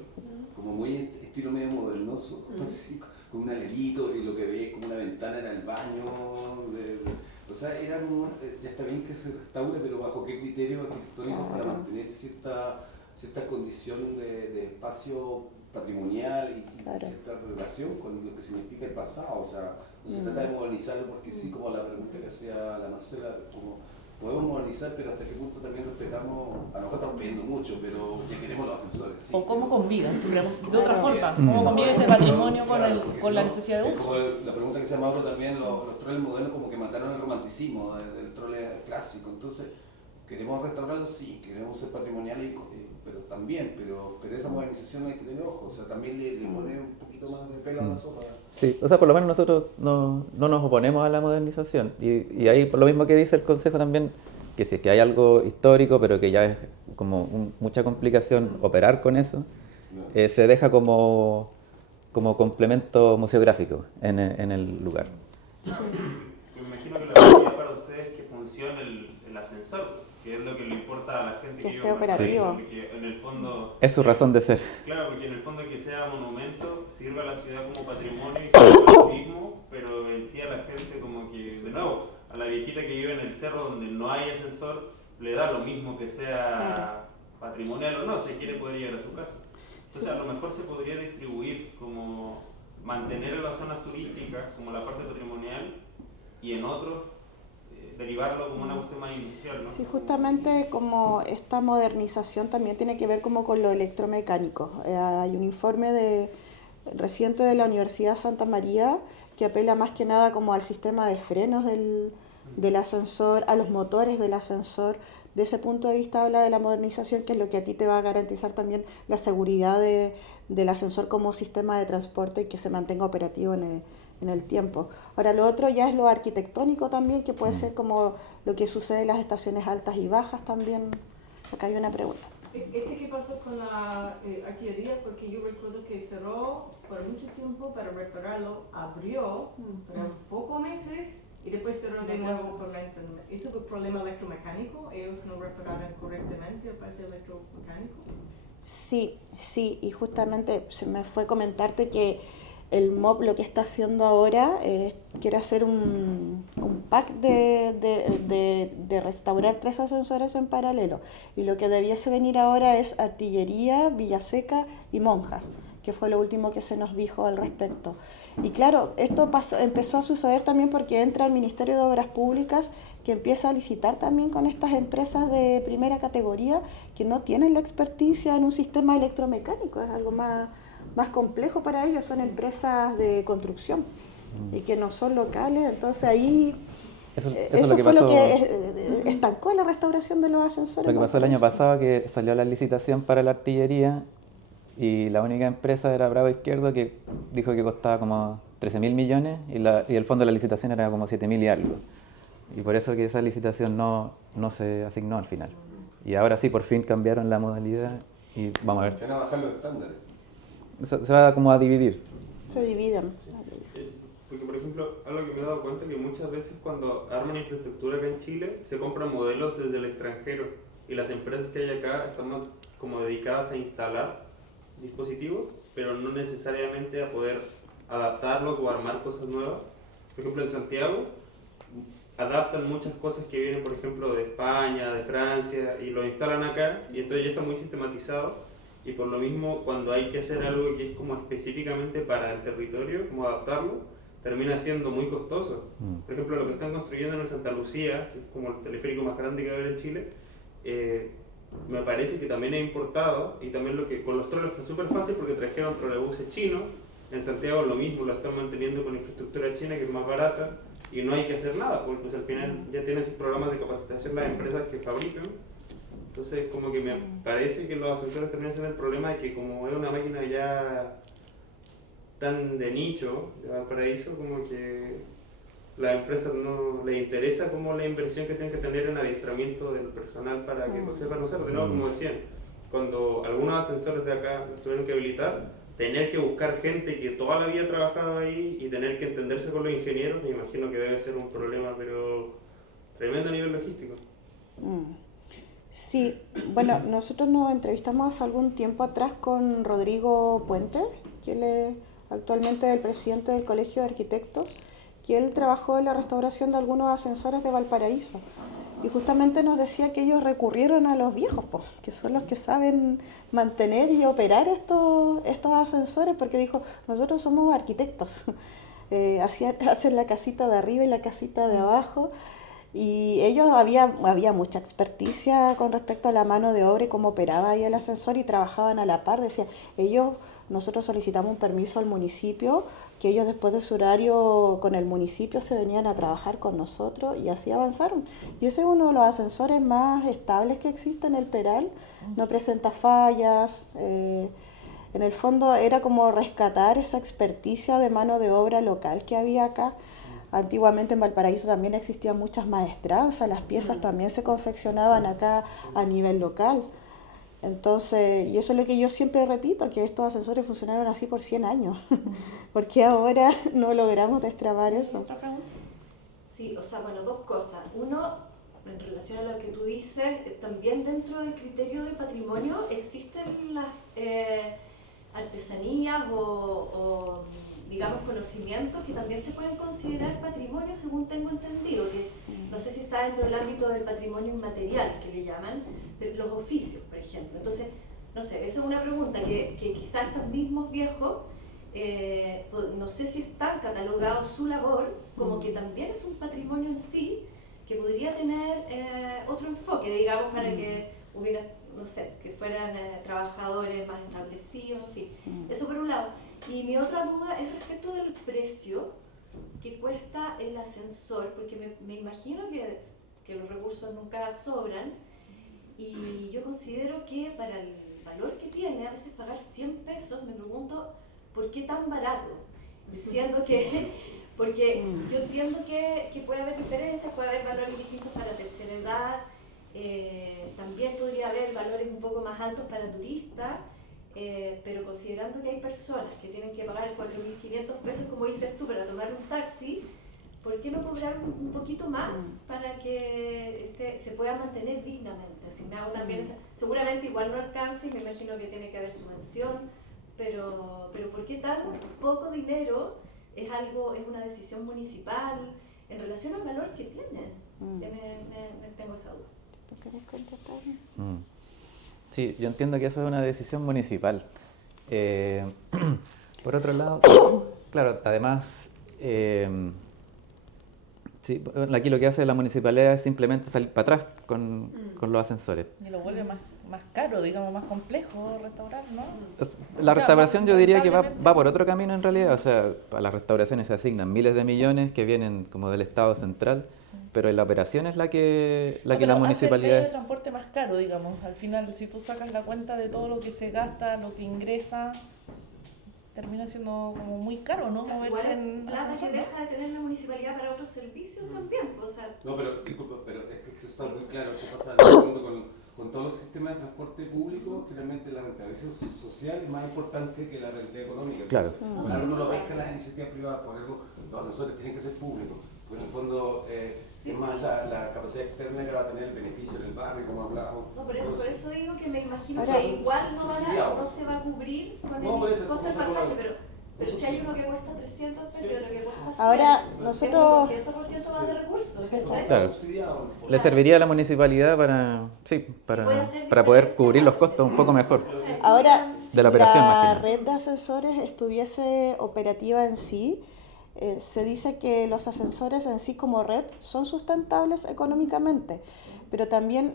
como muy estilo medio modernoso, así, con un alerito, y lo que veis como una ventana era el baño. O sea, era como, ya está bien que se restaure, pero bajo qué criterio arquitectónico para mantener cierta condición de espacio patrimonial y Claro. cierta relación con lo que significa el pasado. O sea, no se trata de modernizarlo porque sí, como la pregunta que hacía la Marcela, como podemos modernizar, pero hasta qué punto también respetamos, a lo mejor estamos pidiendo mucho, pero ya queremos los ascensores. Sí, O cómo conviven, si queremos, de otra Claro. forma, Bien. cómo convive ese patrimonio con, Claro, porque con si la no, necesidad de es uso. como la pregunta que se llama Mauro también, los troles modernos como que mataron el romanticismo del trole clásico. Entonces, ¿queremos restaurarlos? Sí, queremos ser patrimoniales, pero también, pero esa modernización hay que tener ojo, o sea, también le pone un poquito más de pelo a la sopa. Sí, o sea, por lo menos nosotros no nos oponemos a la modernización, y ahí por lo mismo que dice el Consejo también, que si es que hay algo histórico, pero que ya es como mucha complicación operar con eso, se deja como complemento museográfico en el lugar. Me imagino que la prioridad para ustedes es que funcione el ascensor, que es lo que le importa a la gente Que que esté vive en Valparaíso, operativo. porque en el fondo... Es su razón de ser. Claro, porque en el fondo que sea monumento sirve a la ciudad como patrimonio y sirve al turismo, pero en sí a la gente como que, de nuevo, a la viejita que vive en el cerro donde no hay ascensor, le da lo mismo que sea patrimonial o no, si quiere poder llegar a su casa. Entonces a lo mejor se podría distribuir como mantener en las zonas turísticas como la parte patrimonial y en otros derivarlo como una cuestión más industrial, ¿no? Sí, justamente como esta modernización también tiene que ver como con lo electromecánico. Hay un informe reciente de la Universidad Santa María que apela más que nada como al sistema de frenos del ascensor, a los motores del ascensor. De ese punto de vista habla de la modernización, que es lo que a ti te va a garantizar también la seguridad del ascensor como sistema de transporte y que se mantenga operativo en el tiempo. Ahora, lo otro ya es lo arquitectónico también, que puede ser como lo que sucede en las estaciones altas y bajas también. Acá hay una pregunta. ¿Qué pasó con la artillería? Porque yo recuerdo que cerró por mucho tiempo para repararlo, abrió por pocos meses y después cerró de nuevo por la enfermedad. ¿Ese fue un problema electromecánico? ¿Ellos no repararon correctamente la parte electromecánico? Sí, y justamente se me fue comentarte que el MOB lo que está haciendo ahora quiere hacer un pack de restaurar 3 ascensores en paralelo. Y lo que debiese venir ahora es Artillería, Villaseca y Monjas, que fue lo último que se nos dijo al respecto. Y claro, esto empezó a suceder también porque entra el Ministerio de Obras Públicas, que empieza a licitar también con estas empresas de primera categoría que no tienen la experticia en un sistema electromecánico, es algo más complejo para ellos, son empresas de construcción y que no son locales, entonces ahí eso fue lo que estancó la restauración de los ascensores. Lo que pasó el año pasado, que salió la licitación para la artillería y la única empresa era Bravo Izquierdo, que dijo que costaba como 13.000 millones y el fondo de la licitación era como 7.000 y algo. Y por eso que esa licitación no se asignó al final. Y ahora sí, por fin cambiaron la modalidad y vamos a ver. Van a bajar los estándares. Se va como a dividir. Se dividen. Porque, por ejemplo, algo que me he dado cuenta es que muchas veces cuando arman infraestructura acá en Chile, se compran modelos desde el extranjero y las empresas que hay acá están más como dedicadas a instalar dispositivos, pero no necesariamente a poder adaptarlos o armar cosas nuevas. Por ejemplo, en Santiago adaptan muchas cosas que vienen, por ejemplo, de España, de Francia, y lo instalan acá, y entonces ya está muy sistematizado. Y por lo mismo, cuando hay que hacer algo que es como específicamente para el territorio, como adaptarlo, termina siendo muy costoso. Por ejemplo, lo que están construyendo en el Santa Lucía, que es como el teleférico más grande que va a haber en Chile, me parece que también es importado, y también lo que con los troles fue súper fácil porque trajeron trolebuses chinos. En Santiago lo mismo, lo están manteniendo con infraestructura china que es más barata y no hay que hacer nada, porque pues, al final ya tienen sus programas de capacitación las empresas que fabrican. Entonces como que me parece que los ascensores terminan siendo el problema de que como es una máquina ya tan de nicho, de Valparaíso, como que las empresas no les interesa como la inversión que tienen que tener en adiestramiento del personal para que lo sepan usar. De nuevo, como decían, cuando algunos ascensores de acá los tuvieron que habilitar, tener que buscar gente que toda la vida ha trabajado ahí y tener que entenderse con los ingenieros, me imagino que debe ser un problema, pero tremendo a nivel logístico. Sí, bueno, nosotros nos entrevistamos hace algún tiempo atrás con Rodrigo Puente, que él es actualmente el presidente del Colegio de Arquitectos, que él trabajó en la restauración de algunos ascensores de Valparaíso. Y justamente nos decía que ellos recurrieron a los viejos, que son los que saben mantener y operar estos ascensores, porque dijo, nosotros somos arquitectos, hacen la casita de arriba y la casita de abajo, y ellos había mucha experticia con respecto a la mano de obra y cómo operaba ahí el ascensor y trabajaban a la par. Decía, nosotros solicitamos un permiso al municipio, que ellos después de su horario con el municipio se venían a trabajar con nosotros y así avanzaron. Y ese es uno de los ascensores más estables que existe en el Peral, no presenta fallas. En el fondo era como rescatar esa experticia de mano de obra local que había acá. Antiguamente en Valparaíso también existían muchas maestranzas, las piezas también se confeccionaban acá a nivel local. Entonces, y eso es lo que yo siempre repito, que estos ascensores funcionaron así por 100 años, porque ahora no logramos destrabar eso. ¿Otra pregunta? Sí, o sea, bueno, dos cosas. Uno, en relación a lo que tú dices, también dentro del criterio de patrimonio existen las artesanías o digamos, conocimientos que también se pueden considerar patrimonio, según tengo entendido, que no sé si está dentro del ámbito del patrimonio inmaterial, que le llaman, pero los oficios, por ejemplo. Entonces, No sé, esa es una pregunta que quizás estos mismos viejos, no sé si están catalogados su labor como que también es un patrimonio en sí, que podría tener otro enfoque, digamos, para que hubiera, no sé, que fueran trabajadores más establecidos, en fin. Eso por un lado. Y mi otra duda es respecto del precio que cuesta el ascensor, porque me imagino que los recursos nunca sobran, y yo considero que para el valor que tiene, a veces pagar 100 pesos, me pregunto, ¿por qué tan barato? Diciendo que, porque yo entiendo que puede haber diferencias, puede haber valores distintos para tercera edad, también podría haber valores un poco más altos para turistas, pero considerando que hay personas que tienen que pagar 4.500 pesos, como dices tú, para tomar un taxi, ¿por qué no cobrar un poquito más para que se pueda mantener dignamente? Si me hago también seguramente igual no alcanza y me imagino que tiene que haber subvención, pero ¿por qué tan poco dinero? Es una decisión municipal en relación al valor que tiene. Me tengo esa duda. ¿Querés contestar? Sí, yo entiendo que eso es una decisión municipal. Por otro lado, claro, además, sí, aquí lo que hace la municipalidad es simplemente salir para atrás con los ascensores. Y lo vuelve más caro, digamos, más complejo restaurar, ¿no? La O sea, restauración yo diría que va lamentablemente- por otro camino en realidad. O sea, a las restauraciones se asignan miles de millones que vienen como del Estado central, pero la operación es la que No, la pero hace el municipalidad... medio de transporte más caro, digamos. Al final, si tú sacas la cuenta de todo lo que se gasta, lo que ingresa, termina siendo como muy caro, ¿no? Moverse Igual en plata que ascensor, ¿no? deja de tener la municipalidad para otros servicios también, pues, o sea, No, pero disculpa, pero es que eso está muy claro, eso pasa en el mundo con todos los sistemas de transporte público, finalmente la rentabilización social es más importante que la rentabilidad económica. Claro. Entonces, por algo no lo pescan las iniciativas privadas, por algo los asesores tienen que ser públicos, porque en el fondo es más la capacidad externa que va a tener el beneficio en el barrio, como hablábamos. no, por eso digo que me imagino Ahora, que igual no subsidiado. se va a cubrir con No, por el eso, costo del como se pasaje, cobra. pero si hay uno que cuesta 300 pesos y otro que cuesta 100, Ahora, es nosotros- un 200% más de recursos, Sí, ¿cachai? Claro. Subsidiado. Le serviría a la municipalidad para poder cubrir los costos un poco mejor. Ahora, si De la operación, más que la nada. red de ascensores estuviese operativa en sí, se dice que los ascensores en sí como red son sustentables económicamente, pero también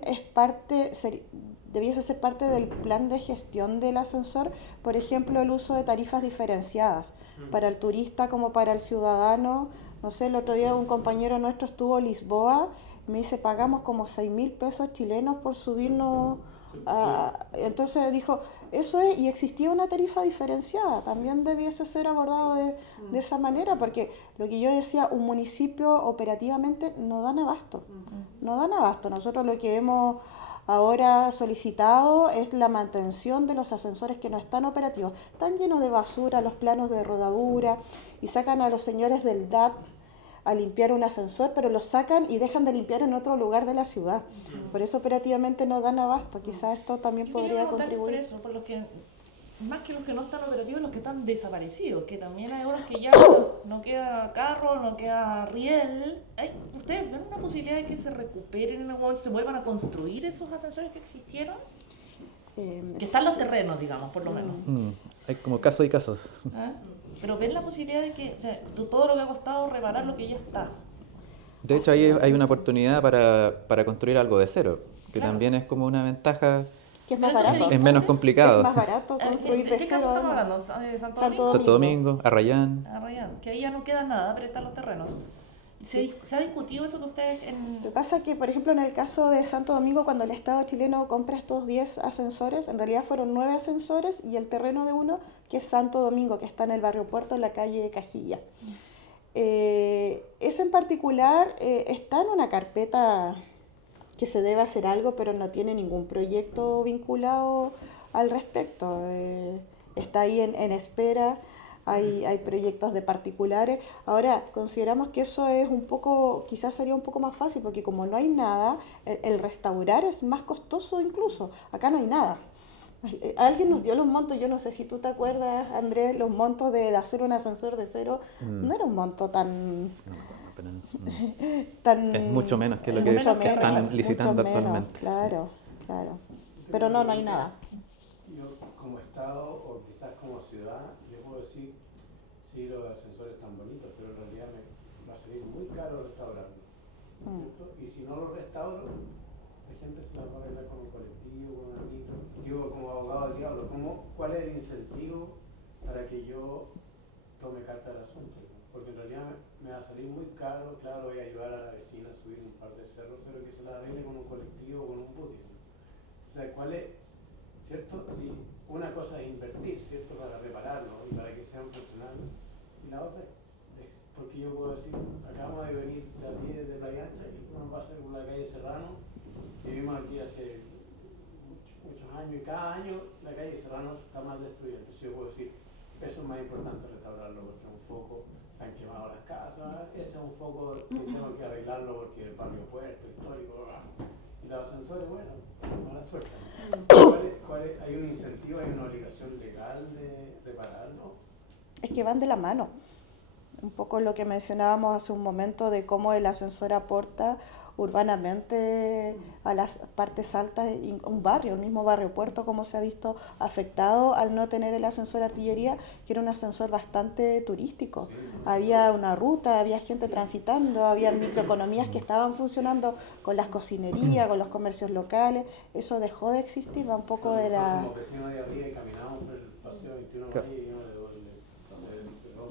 debiese ser parte del plan de gestión del ascensor, por ejemplo, el uso de tarifas diferenciadas para el turista como para el ciudadano. No sé, el otro día un compañero nuestro estuvo en Lisboa, me dice, pagamos como 6.000 pesos chilenos por subirnos entonces dijo, eso es, y existía una tarifa diferenciada, también debiese ser abordado de esa manera, porque lo que yo decía, un municipio operativamente no dan abasto, no dan abasto. Nosotros lo que hemos ahora solicitado es la mantención de los ascensores que no están operativos. Están llenos de basura, los planos de rodadura, y sacan a los señores del DAT a limpiar un ascensor, pero lo sacan y dejan de limpiar en otro lugar de la ciudad. Por eso operativamente no dan abasto. Quizás esto también Yo podría quería preguntarles por contribuir. eso, por los que, más que los que no están operativos, los que están desaparecidos, que también hay horas que ya no queda carro, no queda riel. ¿Ustedes ven una posibilidad de que se recuperen en algún momento, se vuelvan a construir esos ascensores que existieron? Que están los terrenos, digamos, por lo menos. Hay como casos y casos. ¿Ah? Pero ven la posibilidad de que, o sea, todo lo que ha costado reparar lo que ya está. De hecho, ahí hay una oportunidad para construir algo de cero, que Claro. también es como una ventaja. Que es más Pero eso se barato. Es menos complicado. Es más barato ¿De construir de qué cero. caso estamos además. hablando? ¿De Santo Santo Domingo? Santo Domingo, Arrayán. Arrayán, que ahí ya no queda nada, pero están los terrenos. ¿Se ha discutido eso que ustedes Lo que pasa es que, por ejemplo, en el caso de Santo Domingo, cuando el Estado chileno compra estos 10 ascensores, en realidad fueron 9 ascensores y el terreno de uno, que es Santo Domingo, que está en el barrio Puerto, en la calle Cajilla. Ese en particular está en una carpeta que se debe hacer algo, pero no tiene ningún proyecto vinculado al respecto. Está ahí en espera. Hay proyectos de particulares. Ahora, consideramos que eso es un poco, quizás sería un poco más fácil, porque como no hay nada, el restaurar es más costoso incluso. Acá no hay nada. Alguien nos dio los montos, yo no sé si tú te acuerdas, Andrés, los montos de hacer un ascensor de cero. No era un monto tan... No me acuerdo, pero tan es mucho menos que lo mucho que están menos, licitando mucho menos, actualmente. claro, claro. Pero no hay nada. como Estado o quizás como ciudad, yo puedo decir, sí, los ascensores están bonitos, pero en realidad me va a salir muy caro restaurarlos, ¿cierto? Y si no los restauro, la gente se la va a arreglar con un colectivo, con una micro. Yo como abogado del diablo, ¿cuál es el incentivo para que yo tome carta del asunto? Porque en realidad me va a salir muy caro, claro, voy a ayudar a la vecina a subir un par de cerros, pero que se la arregle con un colectivo o con un bus. O sea, ¿cuál es? ¿Cierto? Sí, una cosa es invertir, ¿cierto? Para repararlo y para que sean funcionales. Y la otra es, porque yo puedo decir, acabamos de venir de a pie de Playa Ancha y uno pasa por la calle Serrano, vivimos aquí hace muchos años y cada año la calle Serrano está más destruida. Entonces yo puedo decir, eso es más importante restaurarlo porque es un foco, han quemado las casas, ese es un foco que tengo que arreglarlo porque el barrio puerto, histórico, y los ascensores, bueno, mala suerte. ¿Hay un incentivo, hay una obligación legal de repararlo? Es que van de la mano. Un poco lo que mencionábamos hace un momento de cómo el ascensor aporta urbanamente a las partes altas, un barrio, el mismo barrio Puerto, como se ha visto afectado al no tener el ascensor Artillería, que era un ascensor bastante turístico. Había una ruta, había gente transitando, había microeconomías que estaban funcionando con las cocinerías, con los comercios locales. Eso dejó de existir, va un poco de la... Como vecinos de arriba y caminamos por el paseo 21 de mayo y uno de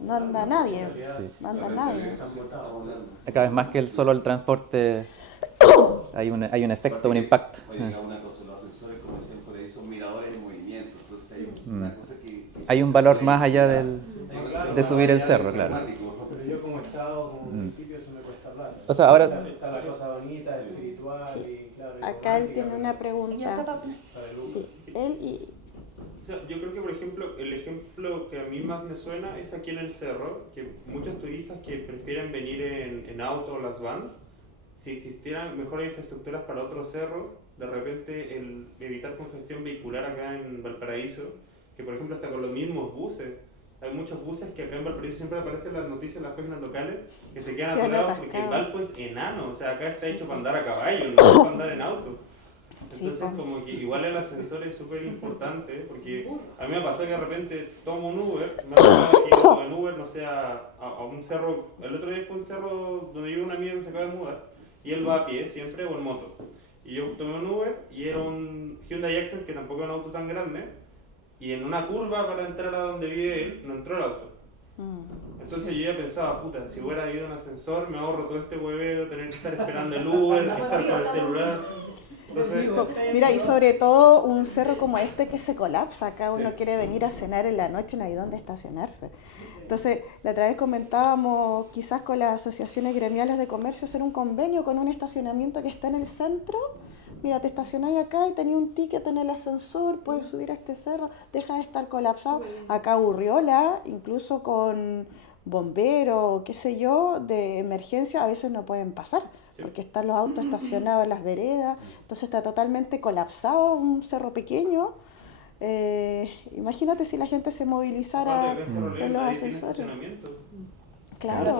No anda nadie, Sí. no anda nadie. Cada vez más que solo el transporte, hay un efecto, un impacto. Oye, diga una cosa, los ascensores, como decían por ahí, son miradores en movimiento, entonces hay una cosa que Hay un valor más allá de subir el cerro, claro. Pero yo como Estado, como municipio, eso me cuesta hablar. O sea, ahora... Está la cosa bonita, espiritual y claro... Acá él tiene una pregunta. Sí. Él y... O sea, yo creo que, por ejemplo, el ejemplo que a mí más me suena es aquí en el cerro, que muchos turistas que prefieren venir en auto o las vans, si existieran mejores infraestructuras para otros cerros, de repente el evitar congestión vehicular acá en Valparaíso, que por ejemplo hasta con los mismos buses, hay muchos buses que acá en Valparaíso siempre aparecen las noticias en las páginas locales, que se quedan atorados porque el Valpo es enano, o sea, acá está hecho para andar a caballo, no para andar en auto. Entonces como que igual el ascensor es súper importante, porque a mí me pasó que de repente tomo un Uber, me ha pasado que iba en Uber, no sé, a un cerro, el otro día fue un cerro donde vive un amigo que se acaba de mudar, y él va a pie siempre o en moto. Y yo tomé un Uber y era un Hyundai Accent, que tampoco es un auto tan grande, y en una curva para entrar a donde vive él, no entró el auto. Entonces yo ya pensaba, puta, si hubiera habido un ascensor me ahorro todo este hueveo, tener que estar esperando el Uber, estar con el celular. Entonces, mira, y sobre todo un cerro como este que se colapsa, acá uno quiere venir a cenar en la noche, no hay dónde estacionarse. Entonces, la otra vez comentábamos quizás con las asociaciones gremiales de comercio hacer un convenio con un estacionamiento que está en el centro. Mira, te estacionáis acá y tenés un ticket en el ascensor, puedes subir a este cerro, deja de estar colapsado. Acá Urriola, incluso con bomberos, qué sé yo, de emergencia, a veces no pueden pasar, porque están los autos estacionados en las veredas, entonces está totalmente colapsado un cerro pequeño. Imagínate si la gente se movilizara en los ascensores. Claro.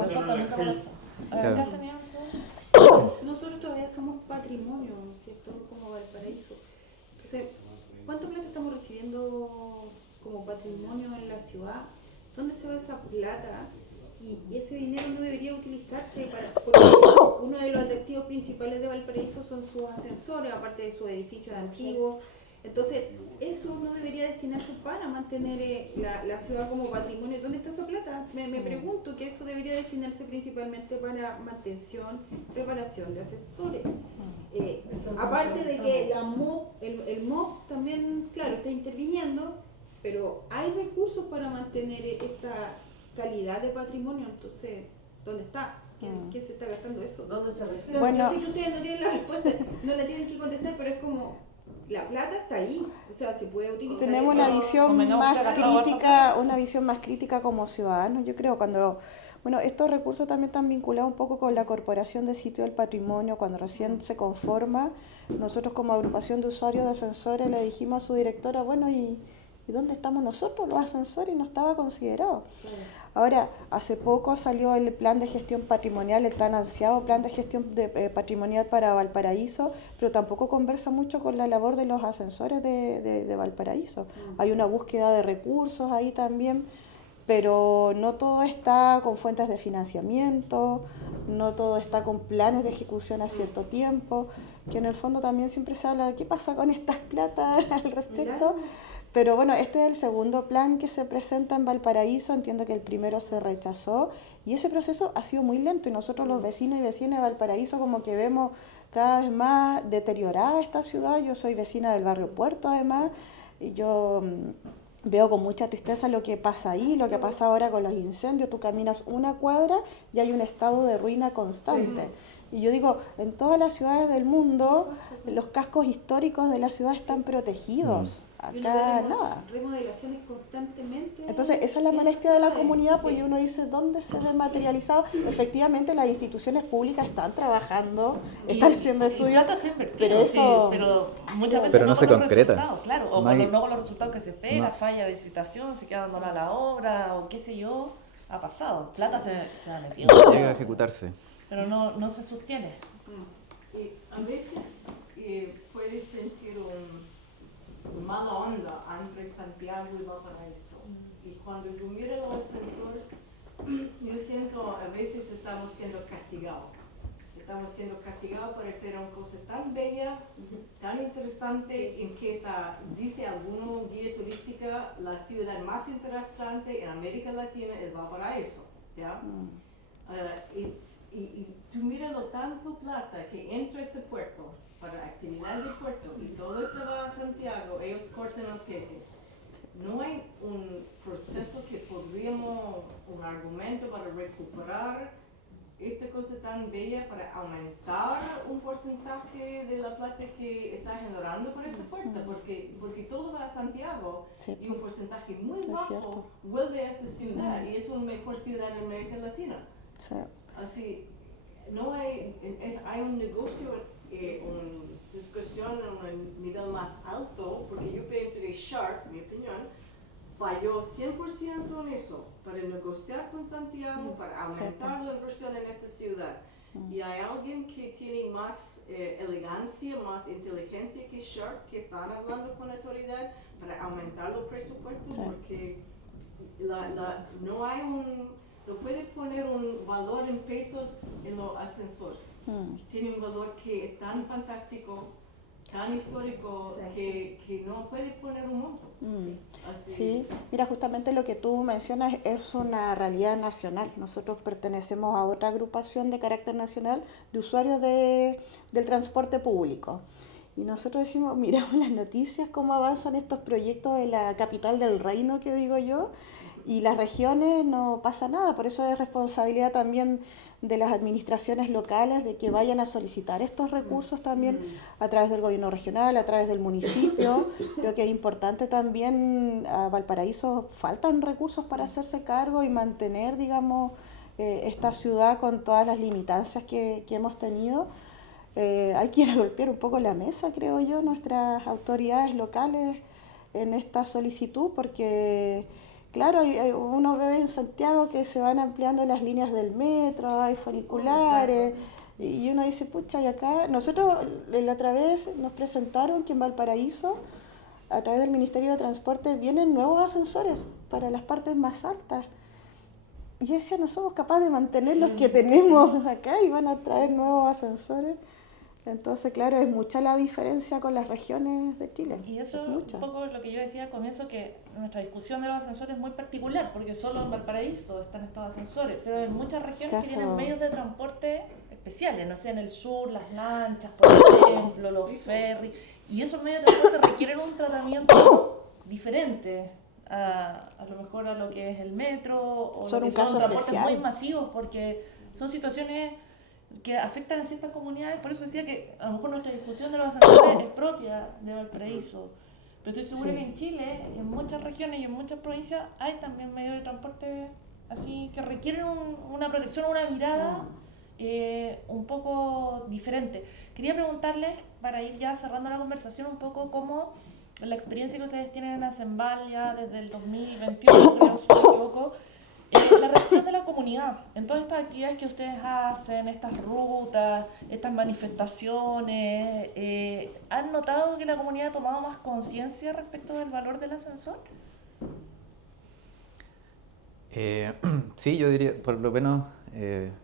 Nosotros todavía somos patrimonio, ¿cierto? Como Valparaíso. Entonces, ¿cuánto plata estamos recibiendo como patrimonio en la ciudad? ¿Dónde se va esa plata? Y ese dinero no debería utilizarse porque uno de los atractivos principales de Valparaíso son sus ascensores, aparte de sus edificios antiguos. Entonces, eso no debería destinarse para mantener la ciudad como patrimonio. ¿Dónde está esa plata? Me pregunto que eso debería destinarse principalmente para mantención, reparación de ascensores. Aparte de que la MOP, el MOP también, claro, está interviniendo, pero hay recursos para mantener esta calidad de patrimonio. Entonces, ¿dónde está? ¿Quién se está gastando eso? ¿Dónde se refiere? Bueno, yo sé que ustedes no tienen la respuesta, no la tienen que contestar, pero es como... La plata está ahí, o sea, se puede utilizar. Tenemos una visión más crítica como ciudadanos, yo creo, cuando, bueno, estos recursos también están vinculados un poco con la Corporación de Sitio del Patrimonio, cuando recién se conforma, nosotros como agrupación de usuarios de ascensores le dijimos a su directora, bueno, ¿y dónde estamos nosotros los ascensores? Y no estaba considerado. Ahora, hace poco salió el plan de gestión patrimonial, el tan ansiado plan de gestión patrimonial para Valparaíso, pero tampoco conversa mucho con la labor de los ascensores de Valparaíso. Hay una búsqueda de recursos ahí también, pero no todo está con fuentes de financiamiento, no todo está con planes de ejecución a cierto tiempo, que en el fondo también siempre se habla de qué pasa con estas platas al respecto. Pero bueno, este es el segundo plan que se presenta en Valparaíso, entiendo que el primero se rechazó y ese proceso ha sido muy lento y nosotros los vecinos y vecinas de Valparaíso como que vemos cada vez más deteriorada esta ciudad. Yo soy vecina del barrio Puerto además y yo veo con mucha tristeza lo que pasa ahí, lo que pasa ahora con los incendios. Tú caminas una cuadra y hay un estado de ruina constante. Y yo digo, en todas las ciudades del mundo los cascos históricos de la ciudad están protegidos. Acá nada. Remodelaciones constantemente. Entonces, esa es la molestia de la comunidad, porque uno dice, ¿dónde se ve materializado? Efectivamente, las instituciones públicas están trabajando, están haciendo estudios, pero eso... pero muchas veces pero no se con los concreta. resultados, claro, o No hay- no con los resultados que se espera, No. falla de licitación, se queda abandonada la obra, o qué sé yo, ha pasado. Plata se ha metido, No llega a ejecutarse. pero no se sostiene. Y a veces puedes sentir mala onda entre Santiago y Valparaíso. Y cuando yo miro los ascensores, yo siento a veces estamos siendo castigados. Estamos siendo castigados por tener una cosa tan bella, tan interesante, en que dice alguno guía turística, la ciudad más interesante en América Latina es Valparaíso. ¿Ya? Y tú miras lo tanto plata que entra a este puerto para la actividad del puerto y todo esto va a Santiago, ellos cortan el peque. No hay un proceso que podríamos, un argumento para recuperar esta cosa tan bella, para aumentar un porcentaje de la plata que está generando por esta puerta, porque todo va a Santiago y un porcentaje muy bajo vuelve a esta ciudad y es una mejor ciudad en América Latina. Sí. Así, no hay un negocio, una discusión en un nivel más alto, porque yo pienso que Sharp, mi opinión, falló 100% en eso, para negociar con Santiago, para aumentar la inversión en esta ciudad. Y hay alguien que tiene más elegancia, más inteligencia que Sharp, que están hablando con la autoridad para aumentar los presupuestos, porque no hay no puede poner un valor en pesos en los ascensores. Tiene un valor que es tan fantástico, tan histórico, que no puede poner un monto. Sí, mira, justamente lo que tú mencionas es una realidad nacional. Nosotros pertenecemos a otra agrupación de carácter nacional de usuarios del transporte público. Y nosotros decimos, miramos las noticias, cómo avanzan estos proyectos en la capital del reino, que digo yo, y las regiones no pasa nada. Por eso es responsabilidad también de las administraciones locales de que vayan a solicitar estos recursos también a través del gobierno regional, a través del municipio. Creo que es importante también, a Valparaíso faltan recursos para hacerse cargo y mantener, digamos, esta ciudad con todas las limitancias que hemos tenido. Hay que ir a golpear un poco la mesa, creo yo, nuestras autoridades locales en esta solicitud, porque claro, uno ve en Santiago que se van ampliando las líneas del metro, hay funiculares, y uno dice, pucha, y acá, nosotros la otra vez nos presentaron que en Valparaíso, a través del Ministerio de Transporte, vienen nuevos ascensores para las partes más altas. Y yo decía, no somos capaces de mantener los que tenemos acá y van a traer nuevos ascensores. Entonces, claro, es mucha la diferencia con las regiones de Chile. Y eso es un poco lo que yo decía al comienzo, que nuestra discusión de los ascensores es muy particular, porque solo en Valparaíso están estos ascensores, pero en muchas regiones que tienen medios de transporte especiales, no sé, en el sur, las lanchas, por ejemplo, los ferries, y esos medios de transporte requieren un tratamiento diferente a lo mejor a lo que es el metro, o son lo que un caso son transportes especial. muy masivos, porque son situaciones que afectan a ciertas comunidades. Por eso decía que a lo mejor nuestra discusión de los ascensores es propia de Valparaíso, pero estoy segura que en Chile, en muchas regiones y en muchas provincias hay también medios de transporte así que requieren una protección, una mirada un poco diferente. Quería preguntarles, para ir ya cerrando la conversación, un poco cómo la experiencia que ustedes tienen en Asemval ya desde el 2021, creo, si no me equivoco, La reacción de la comunidad en todas estas actividades que ustedes hacen, estas rutas, estas manifestaciones, ¿han notado que la comunidad ha tomado más conciencia respecto del valor del ascensor? Sí, yo diría, por lo menos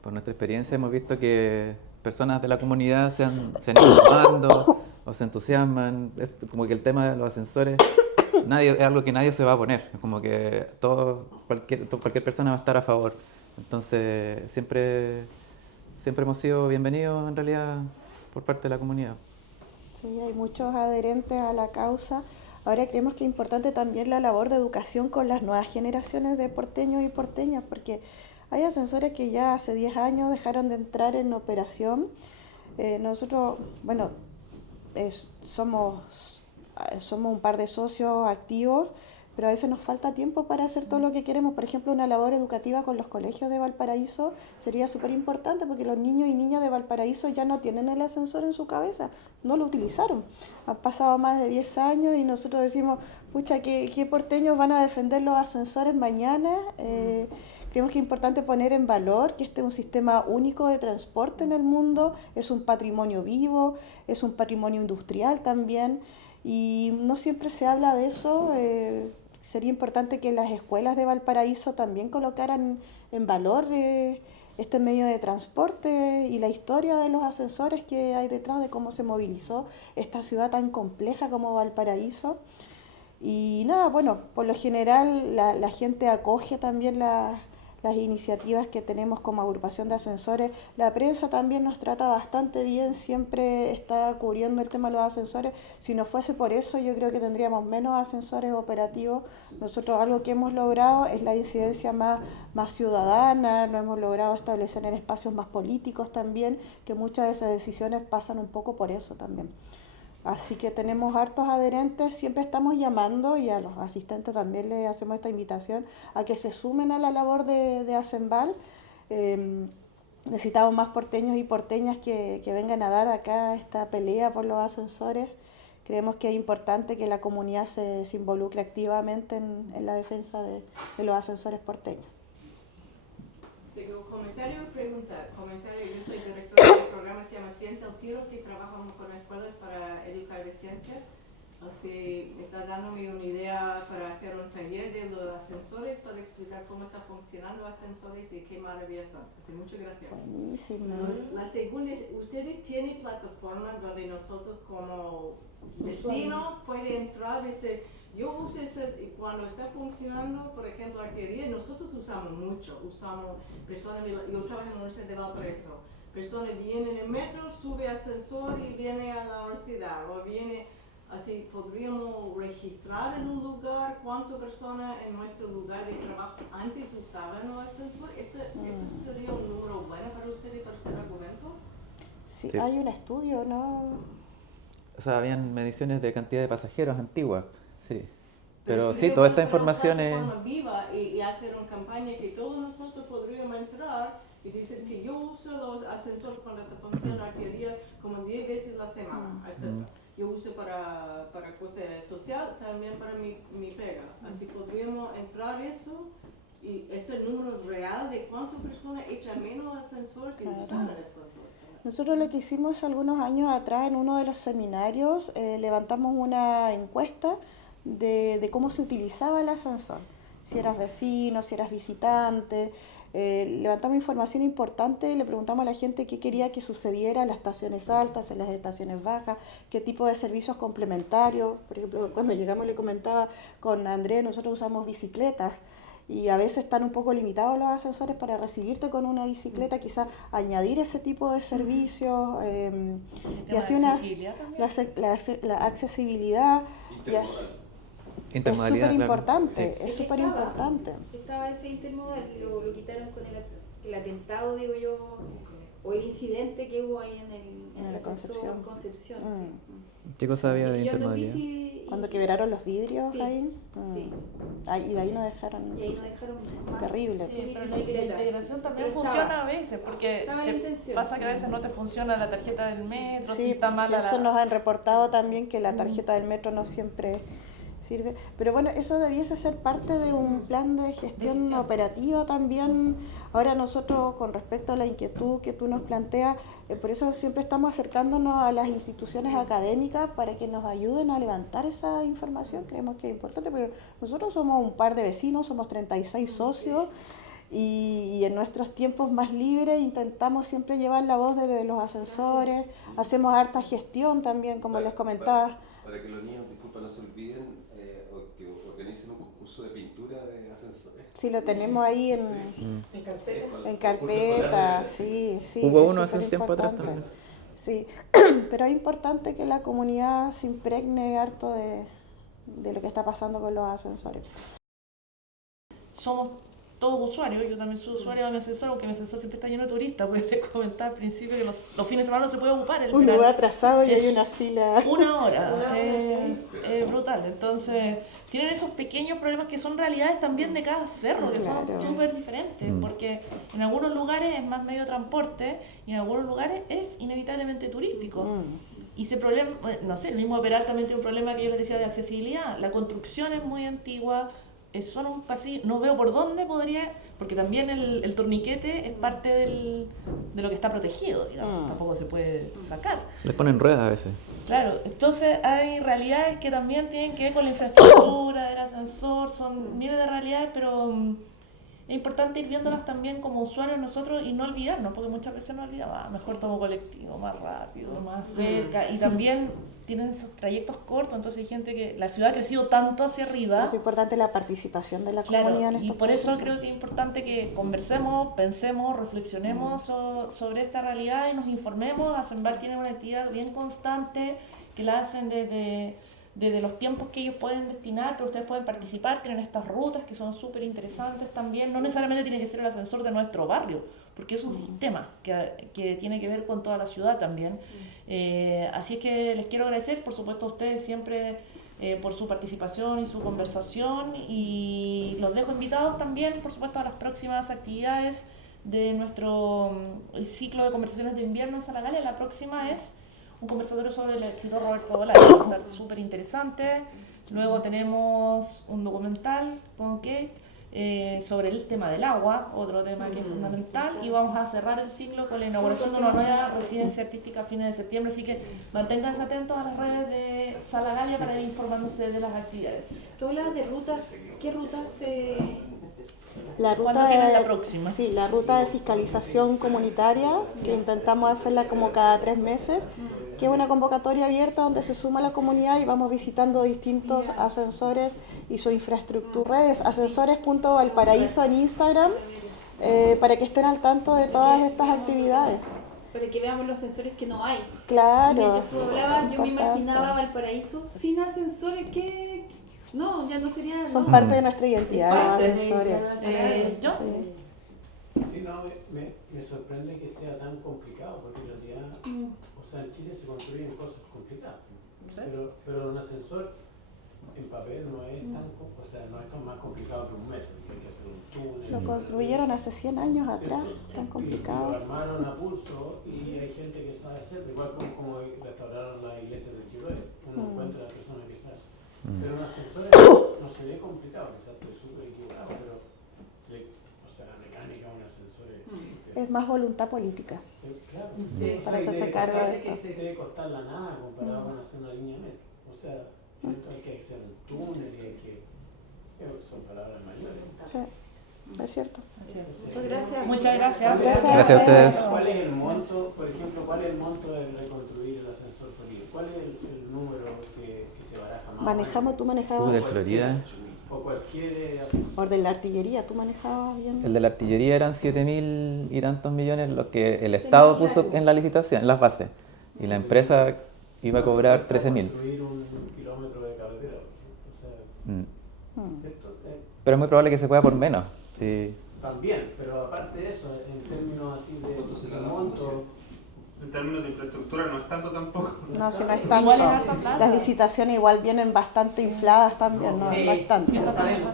por nuestra experiencia hemos visto que personas de la comunidad se han ido sumando o se entusiasman. Es como que el tema de los ascensores es algo que nadie se va a poner, como que cualquier persona va a estar a favor. Entonces siempre hemos sido bienvenidos en realidad por parte de la comunidad. Sí, hay muchos adherentes a la causa. Ahora creemos que es importante también la labor de educación con las nuevas generaciones de porteños y porteñas, porque hay ascensores que ya hace 10 años dejaron de entrar en operación. Nosotros, bueno, somos un par de socios activos, pero a veces nos falta tiempo para hacer todo lo que queremos. Por ejemplo, una labor educativa con los colegios de Valparaíso sería súper importante, porque los niños y niñas de Valparaíso ya no tienen el ascensor en su cabeza, no lo utilizaron. Han pasado más de 10 años y nosotros decimos, pucha, ¿qué porteños van a defender los ascensores mañana? Creemos que es importante poner en valor que este es un sistema único de transporte en el mundo, es un patrimonio vivo, es un patrimonio industrial también, y no siempre se habla de eso. Sería importante que las escuelas de Valparaíso también colocaran en valor este medio de transporte y la historia de los ascensores que hay detrás, de cómo se movilizó esta ciudad tan compleja como Valparaíso. Y nada, bueno, por lo general la gente acoge también las iniciativas que tenemos como agrupación de ascensores. La prensa también nos trata bastante bien, siempre está cubriendo el tema de los ascensores. Si no fuese por eso, yo creo que tendríamos menos ascensores operativos. Nosotros algo que hemos logrado es la incidencia más ciudadana, lo hemos logrado establecer en espacios más políticos también, que muchas de esas decisiones pasan un poco por eso también. Así que tenemos hartos adherentes, siempre estamos llamando, y a los asistentes también les hacemos esta invitación a que se sumen a la labor de Acenval. Necesitamos más porteños y porteñas que vengan a dar acá esta pelea por los ascensores. Creemos que es importante que la comunidad se involucre activamente en la defensa de los ascensores porteños. Tengo comentario y pregunta. Comentario, yo soy directora de un programa que se llama Ciencia al Tiro, que trabajamos con escuelas para educar de ciencia. Así me está dándome una idea para hacer un taller de los ascensores, para explicar cómo está funcionando los ascensores y qué maravillas son. Así, muchas gracias. Buenísimo. La segunda es, ¿ustedes tienen plataformas donde nosotros como vecinos pueden entrar y decir, yo uso ese, y cuando está funcionando, por ejemplo, arquería, nosotros usamos mucho, personas, yo trabajo en la Universidad de Valparaíso, personas vienen en el metro, sube ascensor y viene a la universidad, o viene, así, podríamos registrar en un lugar cuántas personas en nuestro lugar de trabajo antes usaban el ascensor. ¿Este sería un número bueno para ustedes, para este argumento? Sí, hay un estudio, ¿no? O sea, habían mediciones de cantidad de pasajeros antiguas. Sí, pero si sí, toda esta información es... viva y hacer una campaña que todos nosotros podríamos entrar y decir que yo uso los ascensores cuando funciona la arquería como 10 veces a la semana, etc. Yo uso para cosas social, también para mi pega. Así podríamos entrar eso y este número real de cuántas personas echan menos ascensores y usan el ascensor. Nosotros lo que hicimos algunos años atrás en uno de los seminarios, levantamos una encuesta de cómo se utilizaba el ascensor, si eras vecino, si eras visitante. Levantamos información importante, le preguntamos a la gente qué quería que sucediera en las estaciones altas, en las estaciones bajas, qué tipo de servicios complementarios. Por ejemplo, cuando llegamos le comentaba con Andrés, nosotros usamos bicicletas y a veces están un poco limitados los ascensores para recibirte con una bicicleta, quizás añadir ese tipo de servicios, y así la accesibilidad. Intermodalidad, es súper importante, claro. es súper importante. Estaba ese intermodal y lo quitaron con el atentado, digo yo, o el incidente que hubo ahí en la Concepción. Sí. ¿Qué cosa había de Y yo ando en intermodalidad? bici Cuando quebraron los vidrios Sí. ahí, Sí. y de ahí nos dejaron Y ahí nos dejaron más terrible. Sí, pero la bicicleta. integración también Pero funciona a veces, porque estaba la te intención. pasa que a veces no te funciona la tarjeta del metro, si Sí, está mala eso la... nos han reportado también, que la tarjeta del metro no siempre sirve. Pero bueno, eso debiese ser parte de un plan de gestión operativa también. Ahora nosotros, con respecto a la inquietud que tú nos planteas, por eso siempre estamos acercándonos a las instituciones académicas para que nos ayuden a levantar esa información. Creemos que es importante, pero nosotros somos un par de vecinos, somos 36 socios. Y en nuestros tiempos más libres intentamos siempre llevar la voz de los ascensores, hacemos harta gestión también, como les comentaba. Para que los niños, disculpa, no se olviden, que organicen un concurso de pintura de ascensores. Sí, lo tenemos ahí en carpeta, sí. Hubo es uno hace un súper tiempo atrás importante. también. Sí, pero es importante que la comunidad se impregne harto de lo que está pasando con los ascensores. Somos todos usuarios, yo también soy usuario de mi ascensor, aunque mi ascensor siempre está lleno de turistas, pues les comentaba al principio que los fines de semana no se puede ocupar el Uno penal. va atrasado y Es hay una fila. Una hora, es brutal. Entonces, tienen esos pequeños problemas que son realidades también de cada cerro, que son Claro. súper diferentes, porque en algunos lugares es más medio de transporte y en algunos lugares es inevitablemente turístico. Y ese problema, no sé, el mismo Peral también tiene un problema que yo les decía de accesibilidad. La construcción es muy antigua, es solo un pasillo, no veo por dónde podría, porque también el torniquete es parte de lo que está protegido, digamos, tampoco se puede sacar. Les ponen ruedas a veces. Claro, entonces hay realidades que también tienen que ver con la infraestructura del ascensor, son miles de realidades, pero es importante ir viéndolas también como usuarios nosotros y no olvidarnos, porque muchas veces nos olvidamos, mejor tomo colectivo, más rápido, más cerca, y también tienen esos trayectos cortos, entonces hay gente que la ciudad ha crecido tanto hacia arriba. Es importante la participación de la Claro, comunidad en estos y por eso procesos. creo que es importante que conversemos, pensemos, reflexionemos sobre esta realidad y nos informemos. Acenbal tiene una actividad bien constante que la hacen desde los tiempos que ellos pueden destinar, pero ustedes pueden participar, tienen estas rutas que son súper interesantes también. No necesariamente tiene que ser el ascensor de nuestro barrio, porque es un sistema que tiene que ver con toda la ciudad también. Así es que les quiero agradecer, por supuesto, a ustedes siempre por su participación y su conversación, y los dejo invitados también, por supuesto, a las próximas actividades de nuestro ciclo de conversaciones de invierno en Saragalia. La próxima es un conversatorio sobre el escritor Roberto Bolaño, va a estar súper interesante. Luego tenemos un documental con Kate sobre el tema del agua, otro tema que es fundamental, y vamos a cerrar el ciclo con la inauguración de una nueva residencia artística a fines de septiembre, así que manténganse atentos a las redes de Saragalia para ir informándose de las actividades. Tú hablas de rutas, ¿qué rutas La ¿Cuándo ruta tienen de, la próxima? Sí, la ruta de fiscalización comunitaria, que intentamos hacerla como cada 3 meses, que es una convocatoria abierta donde se suma la comunidad y vamos visitando distintos ascensores y su infraestructura. Redes ascensores.valparaíso en Instagram, para que estén al tanto de todas estas actividades. para que veamos los ascensores que no hay? Claro. Mientras tú hablabas, yo me Importante. imaginaba Valparaíso sin ascensores, que no, ya no sería. Son no. parte de nuestra identidad, los Parte de- ascensores. ¿Yo? Sí. Sí, no, me sorprende que sea tan complicado, porque en realidad, o sea, en Chile se construyen cosas complicadas, pero un ascensor en papel no es tan, o sea, no es más complicado que un metro, que hay que hacer un túnel. Lo construyeron hace 100 años atrás, tan Y complicado. lo armaron a pulso y hay gente que sabe hacerlo, igual como restauraron las iglesias de Chiloé, uno encuentra a la persona que sabe hacer. Pero un ascensor no se ve complicado, quizás estoy súper equivocado, pero o sea, la mecánica de un ascensor Es más voluntad política. claro, para hacerse cargo de esto. Debe costar la nada comparado con hacer una línea de metro. O sea, hay que hacer un túnel y hay que... son palabras mayores. Sí, es cierto. Muchas gracias. Muchas gracias. Gracias a ustedes. ¿Cuál es el monto, por ejemplo, cuál es el monto de reconstruir el ascensor Florida? ¿Cuál es el número que se baraja más? Manejamos, tú manejabas, Del Florida. O cualquier ascensor. por de la artillería, tú manejabas bien. El de la artillería eran 7.000 y tantos millones los que el Estado puso en la licitación, en las bases. Y la empresa iba a cobrar 13.000. Construir un kilómetro de carretera, o sea, ¿cierto? Pero es muy probable que se pueda por menos. Sí. También, pero aparte de eso, en términos así ¿Cuánto será de la monto, fundación? En términos de infraestructura no es tanto tampoco. No, si no es tanto. Igual es harta plata. Las licitaciones igual vienen bastante infladas también, ¿no? Sí, No es tanto. sí, lo sabemos.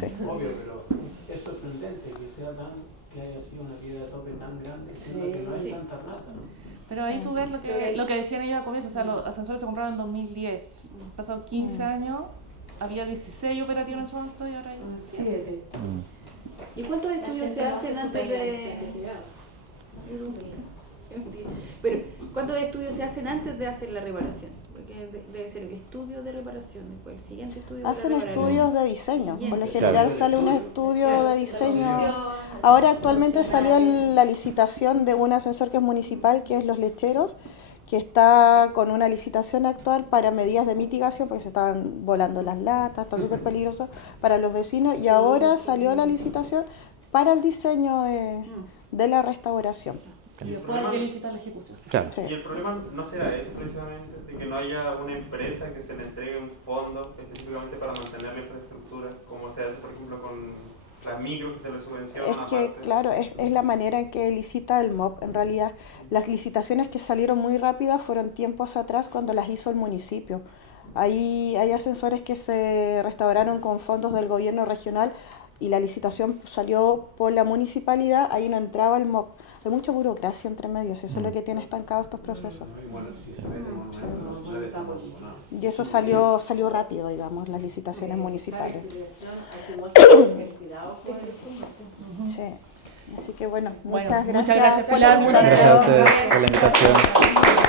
Sí. obvio, pero es sorprendente que haya sido una piedra de tope tan grande, siendo que no hay tanta plata, ¿no? Pero ahí tú ves lo que decían ellos al comienzo, o sea, los ascensores se compraron en 2010, han pasado 15 años, había 16 operativos en ese momento y ahora hay 7. ¿Y cuántos estudios se hacen antes de...? Pero, ¿cuántos estudios se hacen antes de hacer la reparación? Porque debe ser el estudio de reparación, después el siguiente estudio Hacen de reparación. estudios de diseño, por lo Claro. general sale un estudio de diseño. Ahora actualmente salió la licitación de un ascensor que es municipal, que es Los Lecheros, que está con una licitación actual para medidas de mitigación, porque se estaban volando las latas, está súper peligroso para los vecinos, y ahora salió la licitación para el diseño de la restauración. Y después hay que licitar la ejecución. Claro. Sí. Y el problema no será eso precisamente, de que no haya una empresa que se le entregue un fondo específicamente para mantener la infraestructura, como se hace por ejemplo con las micros que se les subvencionan. Es que, claro, es la manera en que licita el MOP. En realidad, las licitaciones que salieron muy rápidas fueron tiempos atrás cuando las hizo el municipio. Ahí hay ascensores que se restauraron con fondos del gobierno regional y la licitación salió por la municipalidad, ahí no entraba el MOP. Hay mucha burocracia entre medios, eso es lo que tiene estancados estos procesos. Y eso salió rápido, digamos, las licitaciones municipales. Sí. Así que bueno, muchas gracias. Muchas gracias por la Gracias a ustedes por la invitación.